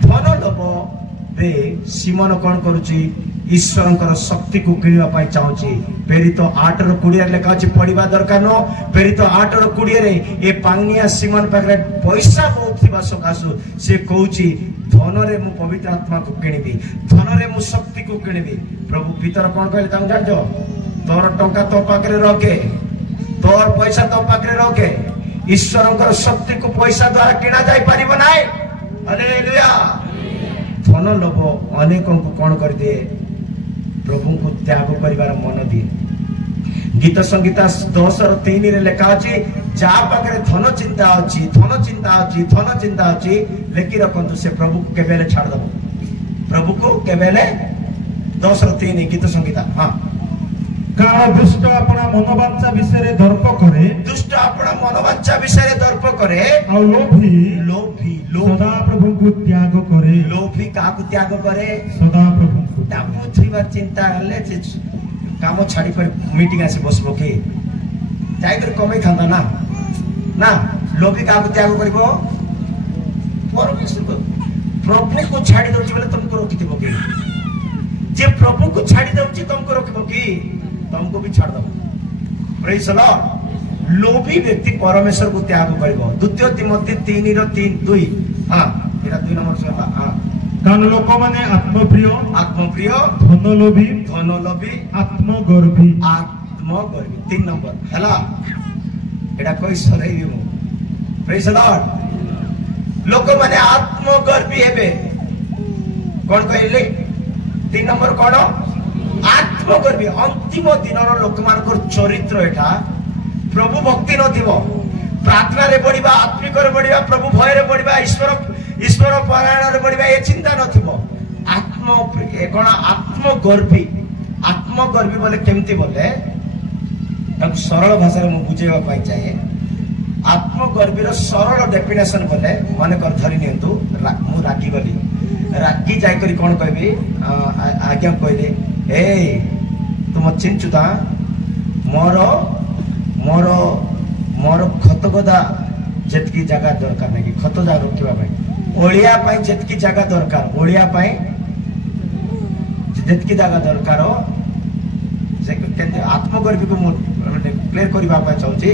धन लोभ रे सिमन कोन करूची ईश्वरंकर शक्ति को किनिबा पाई चाहूची प्रेरित 8:20 लेखा अछि पढिबा दरकार नो प्रेरित 8:20 रे ए पांगनिया सिमन पाखरे पैसा बहुत थिबा सकासु से कहूची धन रे मु पवित्र आत्मा को किनिबी धन रे मु शक्ति को किनिबी प्रभु भीतर कोन कहले तां जाजो तोर टंका तो पाखरे रखे तोर पैसा तो पाखरे रखे ईश्वरंकर शक्ति को पैसा द्वारा किना जाय परिबो नाय हालेलुया धन लोभ अनेकों को कौन कर दिए प्रभु को त्याग करिवार मन दिए गीत संगीता 10:3 रे लेखा अछि जा पाखरे धन चिंता अछि धन चिंता अछि धन चिंता अछि लेखि रखंतु से प्रभु को केबेले छाड़ दबो प्रभु को केबेले 10:3 गीत संगीता हां कारण दुष्ट अपना मनोवांछा विषय रे दर्प करे दुष्ट अपना मनोवांछा विषय रे दर्प करे और लोभी लोभी सदा प्रभु को त्याग करे लोभी का को त्याग करे सदा प्रभु को तापु थ्रीबार चिंता हले काम छाड़ी पर मीटिंग आसी बसबो के जाय कर कमै थांदा ना ना लोभी का को त्याग करबो परमेश्वर को प्रभु को छाड़ी दउची बेले तुमको रोकिथिबो के जे प्रभु को छाड़ी दउची तुमको रोकिबो की तुमको भी छाड़ दो प्रेज द लॉर्ड लोभी व्यक्ति परमेश्वर को त्याग करबो द्वितीय तिमोथी 3:3-2 हां एरा 2 नंबर सुनबा हां कारण लोक माने आत्मप्रिय धनलोभी आत्मगर्भी 3 नंबर हला एटा कोई सरेई मु प्रेज द लॉर्ड लोक माने आत्मगर्भी हेबे कोन कहले 3 नंबर कोन आत्मगर्भी अंतिम दिन लोक मानकर चरित्र एटा प्रभु भक्ति नथिबो प्रार्थना रे बढ़िबा आत्मिक रे बढ़िबा प्रभु भय रे बढ़िबा ईश्वर परायण रे बढ़िबा ए चिंता नथिबो आत्म कोन आत्मगर्भी बोले केमती बोले तब सरल भाषा रे मु बुझेबा पाई चाहे आत्मगर्भी रो सरल डेफिनेशन बोले माने कर धरि नियंतु मु रागी गली रागी जाय करी कोन कहबी आज्ञा कहले ए तुम चिंचुता मोर खत गदा जेतकी जगह दरकार नहीं खत जा रोकिबा भाई ओलिया पाई जेतकी जगह दरकार ओलिया पाई जेतकी जगह दरकार से केते आत्मगर्भी को क्लियर करबा पा चाहूची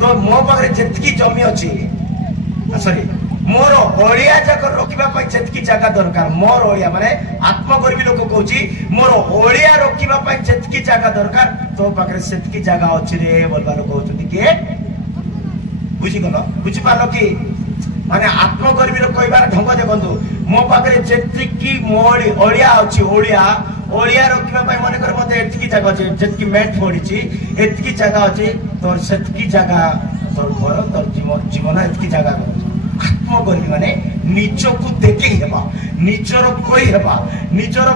तो मो पाखरे जेतकी जमी अछि सॉरी मोर ओलिया जाकर रोकिबा पाई जेतकी जगह दरकार मोर ओलिया माने आत्मगर्भी लोक कहूची मोर ओलिया रोकिबा पाई जेतकी जगह दरकार तो पाखरे सेतकी जगह अछि रे बोलबा लोक कहउछथि के बुझी गलो बुझी पालो कि माने आत्मगर्भी रो कहबार ढंग देखंतु मो पाखरे जेतकी मोड़ी ओलिया अछि ओलिया रोकिबा पाई माने कर मते एतकी जगह अछि जेतकी मेट फोडिची एतकी जगह अछि तोर सेतकी जगह तोर घर तोर जीवन एतकी जगह आत्मगर्भी माने निजो को देखि हेबा निजर कोई हेबा निजर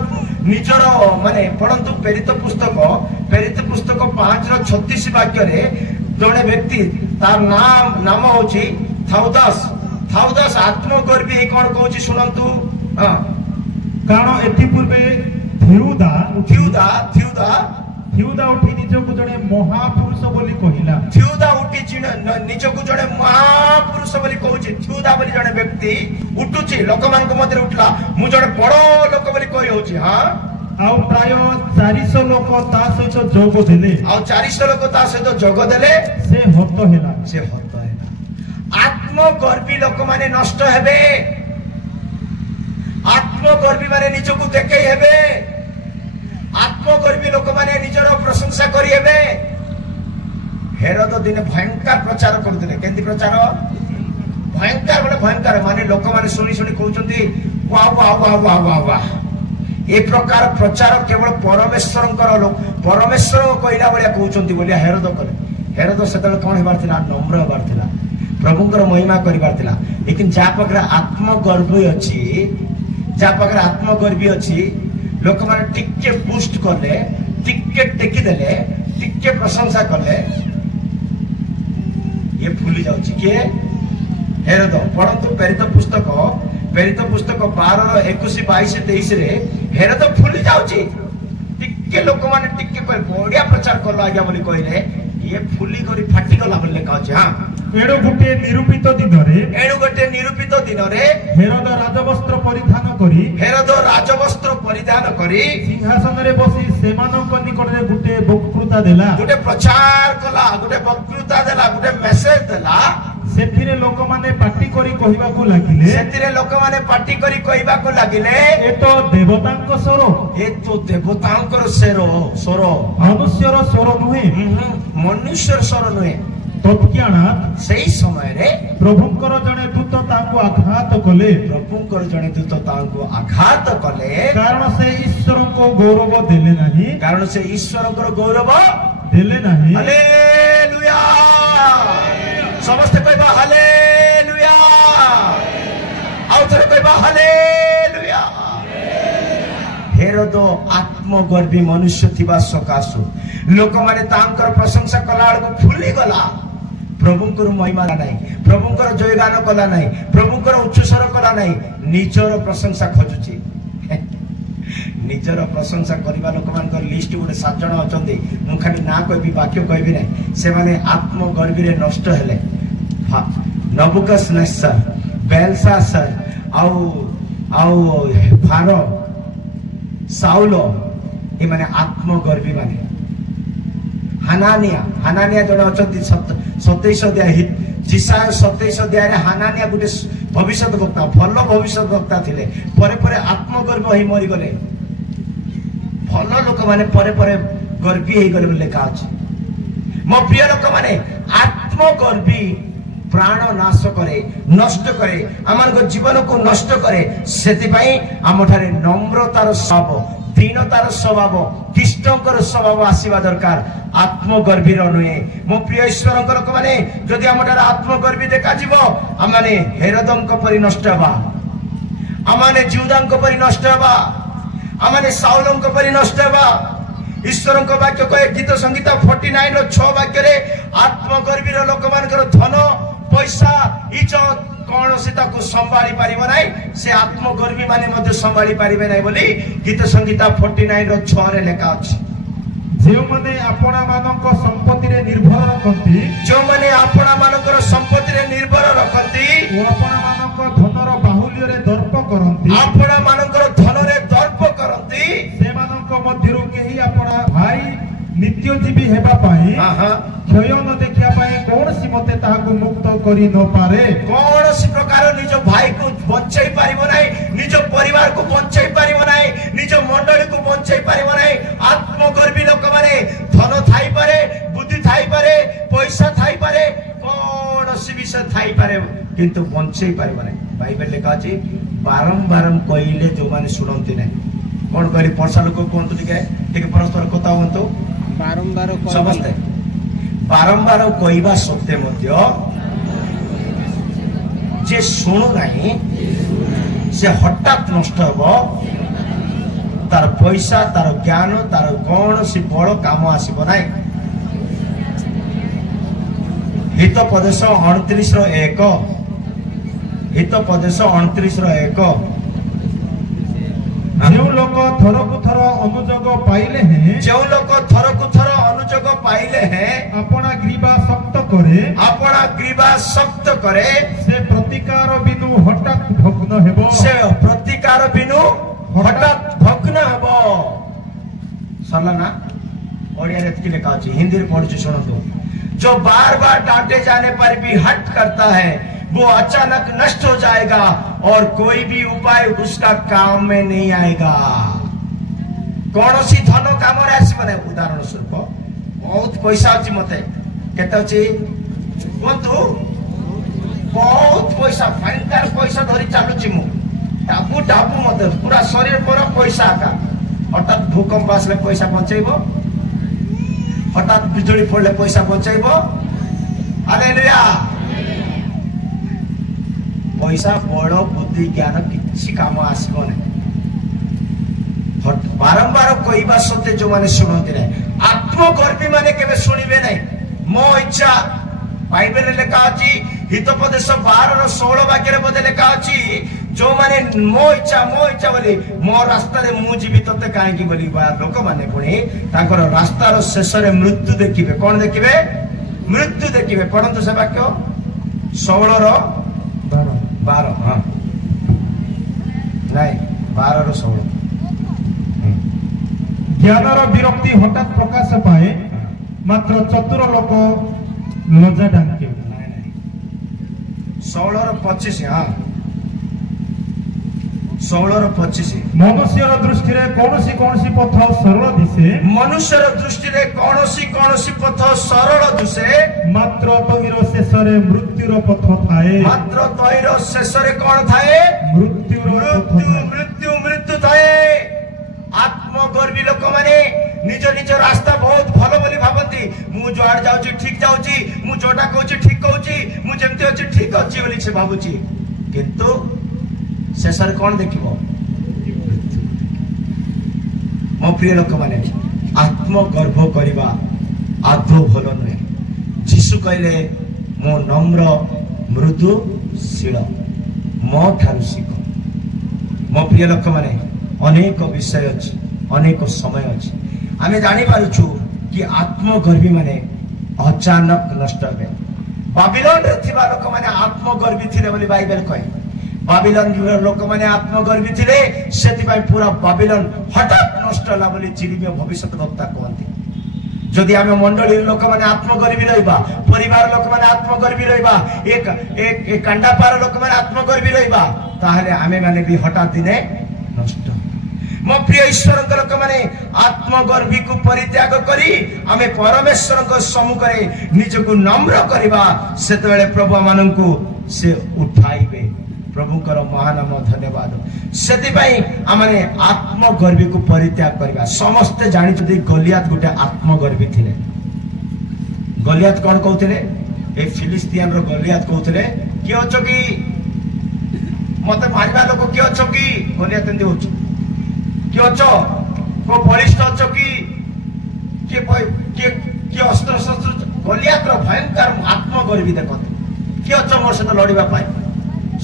माने परंतु प्रेरित पुस्तक 5:36 वाक्य रे जने व्यक्ति तार नाम होची थाउदास आत्मगर्भी कोन कहूची सुनंतु हां कारण एथि पूर्वे थिउदा उठी निजको जने महापुरुष बोली कहिला थिउदा उठी निजको जने महापुरुष बोली कहूची थिउदा बोली जने व्यक्ति उठुची लोकमान को मध्य उठला मु जने बड़ लोक बोली कहि होची हां आउ प्राय 400 लोक ता सहित जोग देले आउ 400 लोक ता सहित जोग देले से हत हेला आत्मगर्भी लोक माने नष्ट हेबे आत्मगर्भी माने निजको देखै हेबे आत्मगर्भी लोक माने निजर प्रशंसा करि हेबे हेरोद दिन भयंकर प्रचार करथिले केंती प्रचार भयंकर माने लोक माने सुनी कहउचंती वाह वाह वाह वाह वाह वाह ए प्रकार प्रचार केवल परमेश्वर कहला भाया कहते बोलिया हेरोद कले हेरोद से कौन होबार थिला नम्र होबार थिला प्रभुंकर महिमा करिबार थिला लेकिन जा पाखरे आत्मगर्भी अछि जा पाखरे आत्मगर्भी अछि लोक माने टिके बूस्ट करले टिके टेकी देले टिके प्रशंसा करले ये फुली जाउछि के हेरोद परंतु प्रेरित पुस्तक 12 21 22 23 रे हेरोद फुली जाउछि टिके लोक माने टिके बढ़िया प्रचार करलो आज्ञा बोली कहले ये फुली करी फाटी गला बोली लेखा अछि हां एडो गोटे निरूपित दिन रे हेरोद राजवस्त्र परिधान करी सिंहासन रे बसी सेमानक निकट रे गोटे वक्तृता देला गोटे प्रचार कला गोटे वक्तृता देला गोटे मेसेज देला सेथिरे लोक माने पार्टी करी कहिबाकू लागिले ए तो देवतांक स्वर मनुष्यर स्वर नुहे मनुष्यर स्वर नुहे तत्क्षणात सेही समय रे प्रभुंकर जने दूत तांको आघात कले कारण से ईश्वर को गौरव देले नहीं हालेलुया समस्त कहबा हालेलुया आउ थरे कहबा हालेलुया हेरोद आत्मगर्भी मनुष्य थिबा सकासु लोक माने तांकर प्रशंसा कला को फुली गला प्रभुंकर महिमा नहीं प्रभुंकर जयगान कला नहीं प्रभुंकर उच्च स्वर कला नहीं निजर प्रशंसा खोजुची निजर प्रशंसा करबा लोक मान लिस्ट गोटे 7 जण अछंती मु खाली ना कहबी वाक्य कहबी नहीं से माने आत्मगर्भी रे नष्ट हेले नबुकदनेस्सर बेलशास्सर आउ फारो साउल ए माने आत्मगर्भी माने हानानिया जण अछंती 27 अध्याय जिसाय 27 अध्याय रे हानानिया गुटे भविष्यत वक्ता भल भविष्यत वक्ता थिले परे परे आत्मगर्भ ही मरि गले भल लोक माने परे परे गर्भी हे गले लेखा अछि मो प्रिय लोक माने आत्मगर्भी प्राण नाश करे नष्ट करे आमान जीवन को नष्ट करे सेति पई आमठारे नम्रतार स्वभाव दीनतार स्वभाव कृष्णकर स्वभाव आसीबा दरकार आत्मगर्भी नुहे मो प्रिय ईश्वर लोक माने जदि आमठारे आत्मगर्भी देखा जीवो आमाने हेरोदंक परि नष्ट हेबा आमाने जिहुदांक परि नष्ट हेबा आमाने साउलंक परि नष्ट हेबा ईश्वर वाक्य कहे गीत संगीता 49 रो 6 वाक्य रे आत्मगर्भी लोक मानकर धन पैसा इज्जत कौन से ताको संभाली पारिबो नाही से आत्मगर्भी माने मध्ये संभाली पारिबे नाही बोली गीत संगीता 49 रो 6 रे लेखा अछि जो माने आपना मानक संपत्ति रे निर्भर रखंती ओ आपना मानक धनर बाहुल्य रे दर्प करंती से मानक मध्यरु केही आपना भाई नित्य जीवी हेबा पाई क्षय न देखिया पाई कोन सी मते ताहाको मुक्त करी न पारे कौन सी प्रकार निज भाई को बचाई पारिबो नाही निज परिवार को बचाई पारिबो नाही निज मंडली को बचाई पारिबो नाही आत्मगर्भी लोक माने धन थाई पारे बुद्धि थाई पारे पैसा थाई पारे कौन सी विषय थाई पारे किंतु बचाई पारिबो नाही बाइबल लिखा अछि बारंबार कहिले जो माने सुनंती नाही कोन कहली परसा लोक कोंतु टिके परस्पर कथा होंतु बारंबार कहवा सत्वे मध्य जे शुणु नहीं से हठात नष्ट हेब तार पैसा तार ज्ञान तार कौन सी बड़ काम आसब ना हितोपदेश 29 रो 1 हितोपदेश 29 रो 1 जो लोग थरकु थर अनुजोग पाइले हैं अपना ग्रीवा शक्त करे से प्रतिकार बिनु हठात भग्न हेबो सरला ना ओडिया रे की लिखा अछि हिंदी रे पढछु सुनतो जो बार बार डांटे जाने पर भी हट करता है वो अचानक नष्ट हो जाएगा और कोई भी उपाय उसका काम में नहीं आएगा कौन सी धन काम रे आसी माने उदाहरण स्वरूप बहुत पैसा अछि मते केते अछि कोंतु बहुत पैसा फाइनल पैसा धरि चालुची मु डाबू डाबू मत पूरा शरीर पूरा पैसा आका हठात भूकंप आसले पैसा बचैब हठात बिजुली पड़े पैसा बचैब हालेलुया पैसा बड़ बुद्धि ज्ञान किसी काम आसब ना बारंबार कहवा सत्ते जो मैंने शुणती ना आत्मगर्भी माने केबे शुणिबे नहीं मो इच्छा बाइबल लिखा अच्छी हितोपदेश 12:16 वाक्य बोधे लिखा अच्छी जो माने मो इच्छा बोली मो रास्ता रे मु जीवित तते काहे बोली लोक माने पुणी ताकर रास्तार शेष रे मृत्यु देखिबे कोन देखिबे मृत्यु देखिबे पढ़ंतु से वाक्य 16:12 हां नहीं 12:16 ज्ञानर विरक्ति हठात प्रकाश पाए मात्र चतुर लोक लज्जा डाके 16:25 हाँ 16:25 मनुष्यर दृष्टि रे कौनसी पथ सरल दिसे मनुष्यर दृष्टि रे कौनसी पथ सरल दिसे मात्र तहिर शेष रे मृत्युर पथ थाए मात्र तहिर शेष रे कोन थाए मृत्यु थाए आत्मगर्भी लोक माने निज निज रास्ता बहुत भलो बोली भाबंती मु जोआड जाउची ठीक जाउची मु जोटा कहूची ठीक कहूची मु जेमती अछि ठीक अछि बोली से भाबुची किंतु शेषर कोन देखिबो मो प्रिय लोक माने आत्मगर्भ करिबा आदो भलो नहे जीसु कहले मो नम्र मृदुशील मो ठारु सिख मो प्रिय लोक माने अनेक विषय अच्छी अनेक समय अच्छी आमे जानी पारुछु कि आत्मगर्भी माने अचानक नष्ट हे बाबिलोन रे थिबा लोक माने आत्मगर्भी थिले बोली बाइबल कहे बाबिलोन रे लोक माने आत्मगर्भी थिले सेति भाई पूरा बाबिलोन हठात नष्ट होला बोली चिलिमिय भविष्यत वक्ता कहंती जदि आमे मंडली लोक माने आत्मगर्भी रहइबा परिवार लोक माने आत्मगर्भी रहइबा एक कांडापार लोक माने आत्मगर्भी रहइबा ताहले आमे माने भी हठात दिने नष्ट मो प्रिय ईश्वर लोक माने आत्मगर्भी को परित्याग करी आमे परमेश्वर को सम्मुख रे निजको नम्र करिबा सेतबेले प्रभु माननकु से उठाइबे प्रभु कर महानाम धन्यवाद सेति पई आमे आत्मगर्भी को परित्याग करिबा समस्त जानि जदि गलियात गुटे आत्मगर्भी थिले गलियात कोन कहउथिले ए फिलिस्तीन रो गलियात कहउथिले कि अछ कि मते मारिबा लोक कि अछ कि गलियात एंदी होछ कि अच्छो को बलिष्ठ अच्छो कि अस्त्र शस्त्र गलियात भयंकर आत्मगर्भी देखते कि अच्छो मोर सहित लड़वा पाए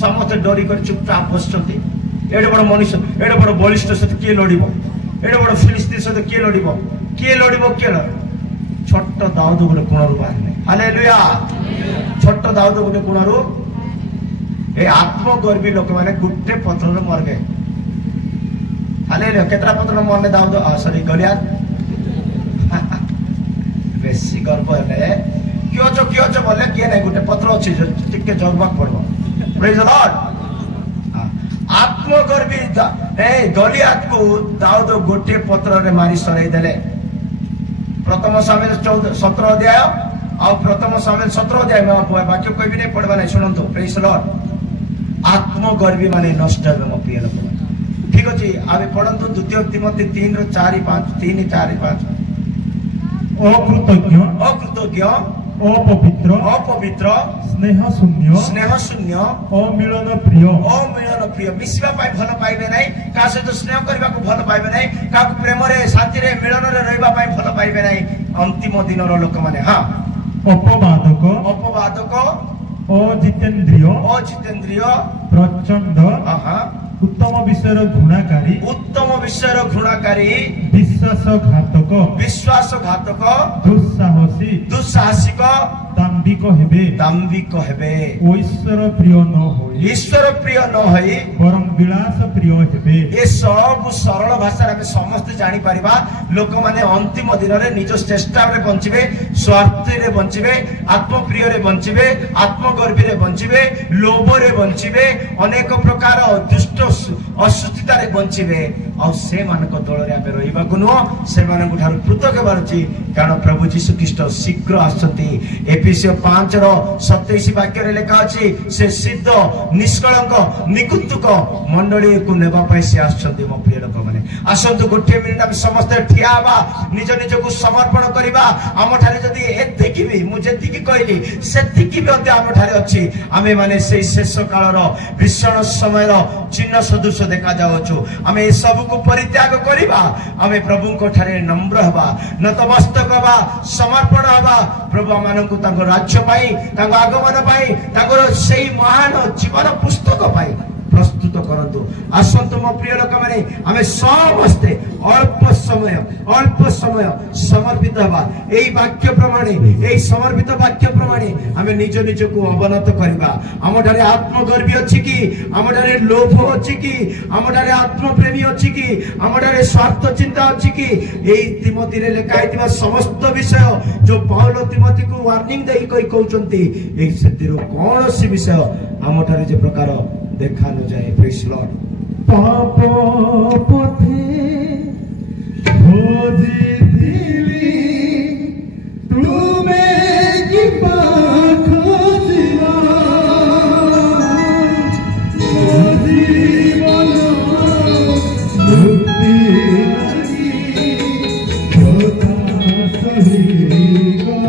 समस्त डरी कर चुपचाप बसते एडे बड़ मनुष्य एडे बड़ बलिष्ठ सहित किए लड़ एडे बड़ फिलिस्तीन सहित किए लड़ किए छोट दाऊद गोटे कोणरू बाहर हालेलुया छोट दाऊद गोटे कोणरू ए आत्मगर्भी लोक माने गुटे पत्र मर गए हालेलुया केतरा पत्र मरने दाऊद सॉरी गलियात बेसी गर्व हेले कियो छ बोले किए नै गुटे पत्र अछि टिके जगबा पड़बो प्रेज द लॉर्ड आत्मगर्भी ए गलियात को दाऊद गुटे पत्र रे मारी सराई देले प्रथम सामुएल 17 अध्याय और प्रथम सामुएल 17 अध्याय में वाक्य कोई भी नहीं पढ़वा नहीं सुनंतु प्रेज द लॉर्ड आत्मगर्भी माने नष्ट हे मो प्रिय लोक ठीक अच्छे आवे पढ़ंतु द्वितीय तिमोथी 3:4-5 अकृतज्ञ अपवित्र स्नेह शून्य अमिलन प्रिय मिसिबा पाई भल पाइबे नै का सहित स्नेह करबा को भल पाइबे नै का प्रेम रे शांति रे मिलन रे रहबा पाई भल पाइबे नै अंतिम दिन रो लोक माने हां अपवादक अजितेंद्रिय प्रचंड उत्तम विषय घृणाकारी विश्वासघातक दुस्साहसिक दाम्भिक हेबे ईश्वर प्रिय न होई वरम विलास प्रिय हेबे ए सब सरल भाषा रे समस्त जानि परिबा लोक माने अंतिम दिन रे निज चेष्टा रे बंचिबे स्वार्थ रे बंचिबे आत्मप्रिय रे बंचिबे आत्मगर्भी रे बंचिबे लोभ रे बंचिबे अनेक प्रकार दुष्ट असुचिता रे बंचिबे ଆଉ ସେମାନଙ୍କ ଦଳରେ ଆମେ ରହିବାକୁ ନୁହଁ, ସେମାନଙ୍କ ଠାରୁ ପୃଥକ ହେବାର ଅଛି। କାରଣ ପ୍ରଭୁ ଯୀଶୁ ଖ୍ରୀଷ୍ଟ ଶୀଘ୍ର ଆସୁଛନ୍ତି। ଏଫେସିୟ 5:27 ବାକ୍ୟରେ ଲେଖା ଅଛି, ସେ ସିଦ୍ଧ ନିଷ୍କଳଙ୍କ ନିକୁନ୍ତକ ମଣ୍ଡଳୀକୁ ନେବା ପାଇଁ ସେ ଆସୁଛନ୍ତି। ମୋ ପ୍ରିୟ ଲୋକମାନେ, ଆସନ୍ତୁ ଗୋଟିଏ ମିନିଟ୍ ଆମେ ସମସ୍ତେ ଠିଆ ହେବା, ନିଜ ନିଜକୁ ସମର୍ପଣ କରିବା। ଆମଠାରେ ଯଦି ଏତିକି ବି, ମୁଁ ଯେତିକି କହିଲି ସେତିକି ବି ମଧ୍ୟ ଆମଠାରେ ଅଛି। ଆମେ ମାନେ ସେଇ ଶେଷ କାଳର ଭୀଷଣ ସମୟର ଚିହ୍ନ ସଦୃଶ ଦେଖାଯାଉଛୁ। ଆମେ ଏସବୁକୁ ପରିତ୍ୟାଗ କରିବା, ଆମେ ପ୍ରଭୁଙ୍କ ଠାରେ ନମ୍ର ହେବା, ନତମସ୍ତକ ହେବା, ସମର୍ପଣ ହେବା। ପ୍ରଭୁ ମାନଙ୍କୁ ତାଙ୍କ ରାଜ୍ୟ ପାଇଁ, ତାଙ୍କ ଆଗମନ ପାଇଁ, ତାଙ୍କର ସେଇ ମହାନ ଜୀବନ ପୁସ୍ତକ ପାଇଁ ପ୍ରସ୍ତୁତ କରନ୍ତୁ। ଆସନ୍ତୁ ମୋ ପ୍ରିୟ ଲୋକମାନେ, ଆମେ ସମସ୍ତେ ଅଳ୍ପ ସମୟ ସମର୍ପିତ ହେବା। ଏଇ ବାକ୍ୟ ପ୍ରମାଣେ, ଏଇ ସମର୍ପିତ ବାକ୍ୟ ପ୍ରମାଣେ ଆମେ ନିଜ ନିଜକୁ ଅବନତ କରିବା। ଆମଠାରେ ଆତ୍ମଗର୍ବୀ ଅଛି କି? ଆମଠାରେ ଲୋଭ ଅଛି କି? ଆମଠାରେ ଆତ୍ମପ୍ରେମୀ ଅଛି କି? ଆମଠାରେ ସ୍ୱାର୍ଥ ଚିନ୍ତା ଅଛି କି? ଏଇ ତିମୋଥୀରେ ଲେଖା ହେଇଥିବା ସମସ୍ତ ବିଷୟ ଯୋଉ ପାଉଲ ତିମୋଥୀକୁ ୱାର୍ଣ୍ଣିଂ ଦେଇ କହୁଛନ୍ତି, ଏଇ ସେଥିରୁ କୌଣସି ବିଷୟ ଆମଠାରେ ଯେ ପ୍ରକାର ଦେଖା ନଯାଏ। ପ୍ରେଜ୍ ଲର୍ଡ। ପାପ ପଥେ ଖୋଜିଥିଲି, ତୁମେ କି ପାଖ ଯିବା, ଜୀବନ ମୁକ୍ତି ଲାଗି କଥା ସହିଗଲା।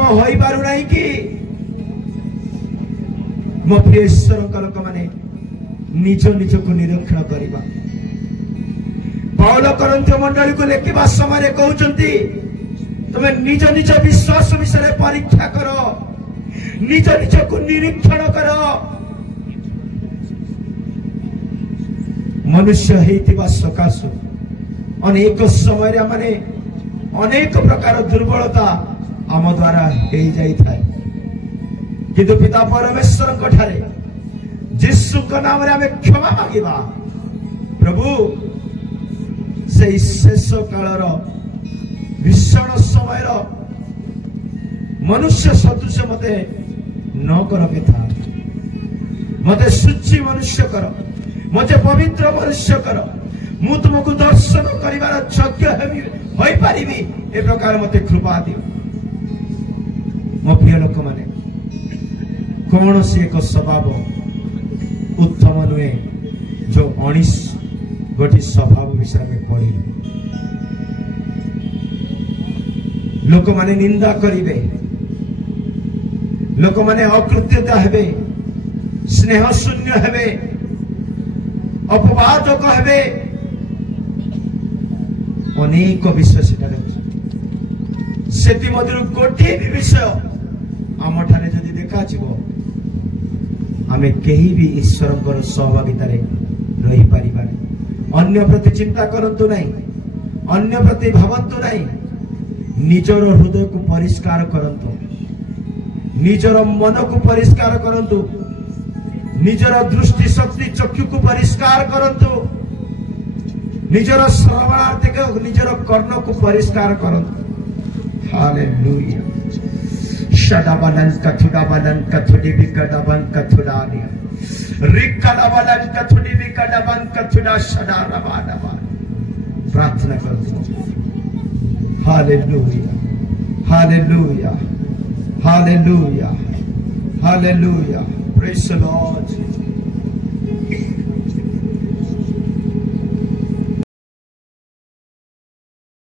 काम होई पारु नहीं कि मो प्रिय ईश्वर लोक माने निज निज को निरीक्षण करबा। पौल करंथियो मंडली को लेखिबा समय कहउचंती तुमे निज निज विश्वास विषय परीक्षा करो, निज निज को निरीक्षण करो। मनुष्य हेतिबा सकाशु अनेक समय माने अनेक प्रकार दुर्बलता आम द्वारा हे जाई थाए, किंतु पिता परमेश्वर को ठारे यीशु को नाम रे हमें क्षमा मांगिबा। प्रभु से शेष कालर भीषण समय मनुष्य सदृश मते न कर पिता, मते शुचि मनुष्य कर, मते पवित्र मनुष्य कर, मु तुमको दर्शन करिवार योग्य होई पारिबी ए प्रकार मते कृपा दियो। मो प्रिय लोक माने कौन सी एक स्वभाव उत्तम नुहे जो 19 गोटी स्वभाव विषय में पढ़ी। लोक माने निंदा करिवे, लोक माने अकृत्यता हेबे, स्नेह शून्य हेबे, अपवादक हेबे, अनेक विषय से गोटे भी विषय आम ठारे जदि देखा आमे कहीं भी ईश्वर सहभागिता रही पारिबा। अन्य प्रति चिंता करंतु नहीं, अन्य प्रति भावंतु नहीं, निजर हृदय को परिष्कार करंतु, निजर मन को परिष्कार करंतु, निजर दृष्टि शक्ति चक्षु को परिष्कार करंतु, निजर श्रवणार्थ निजर कर्ण को परिष्कार करंतु। हालेलुया। शदाबलन कथुडाबलन कथुडी बिकडाबन कथुडानिया रिकडाबलन कथुडी बिकडाबन कथुडा शदारबाडबा। प्रार्थना करते हैं। Hallelujah, hallelujah, hallelujah, hallelujah. Praise the Lord.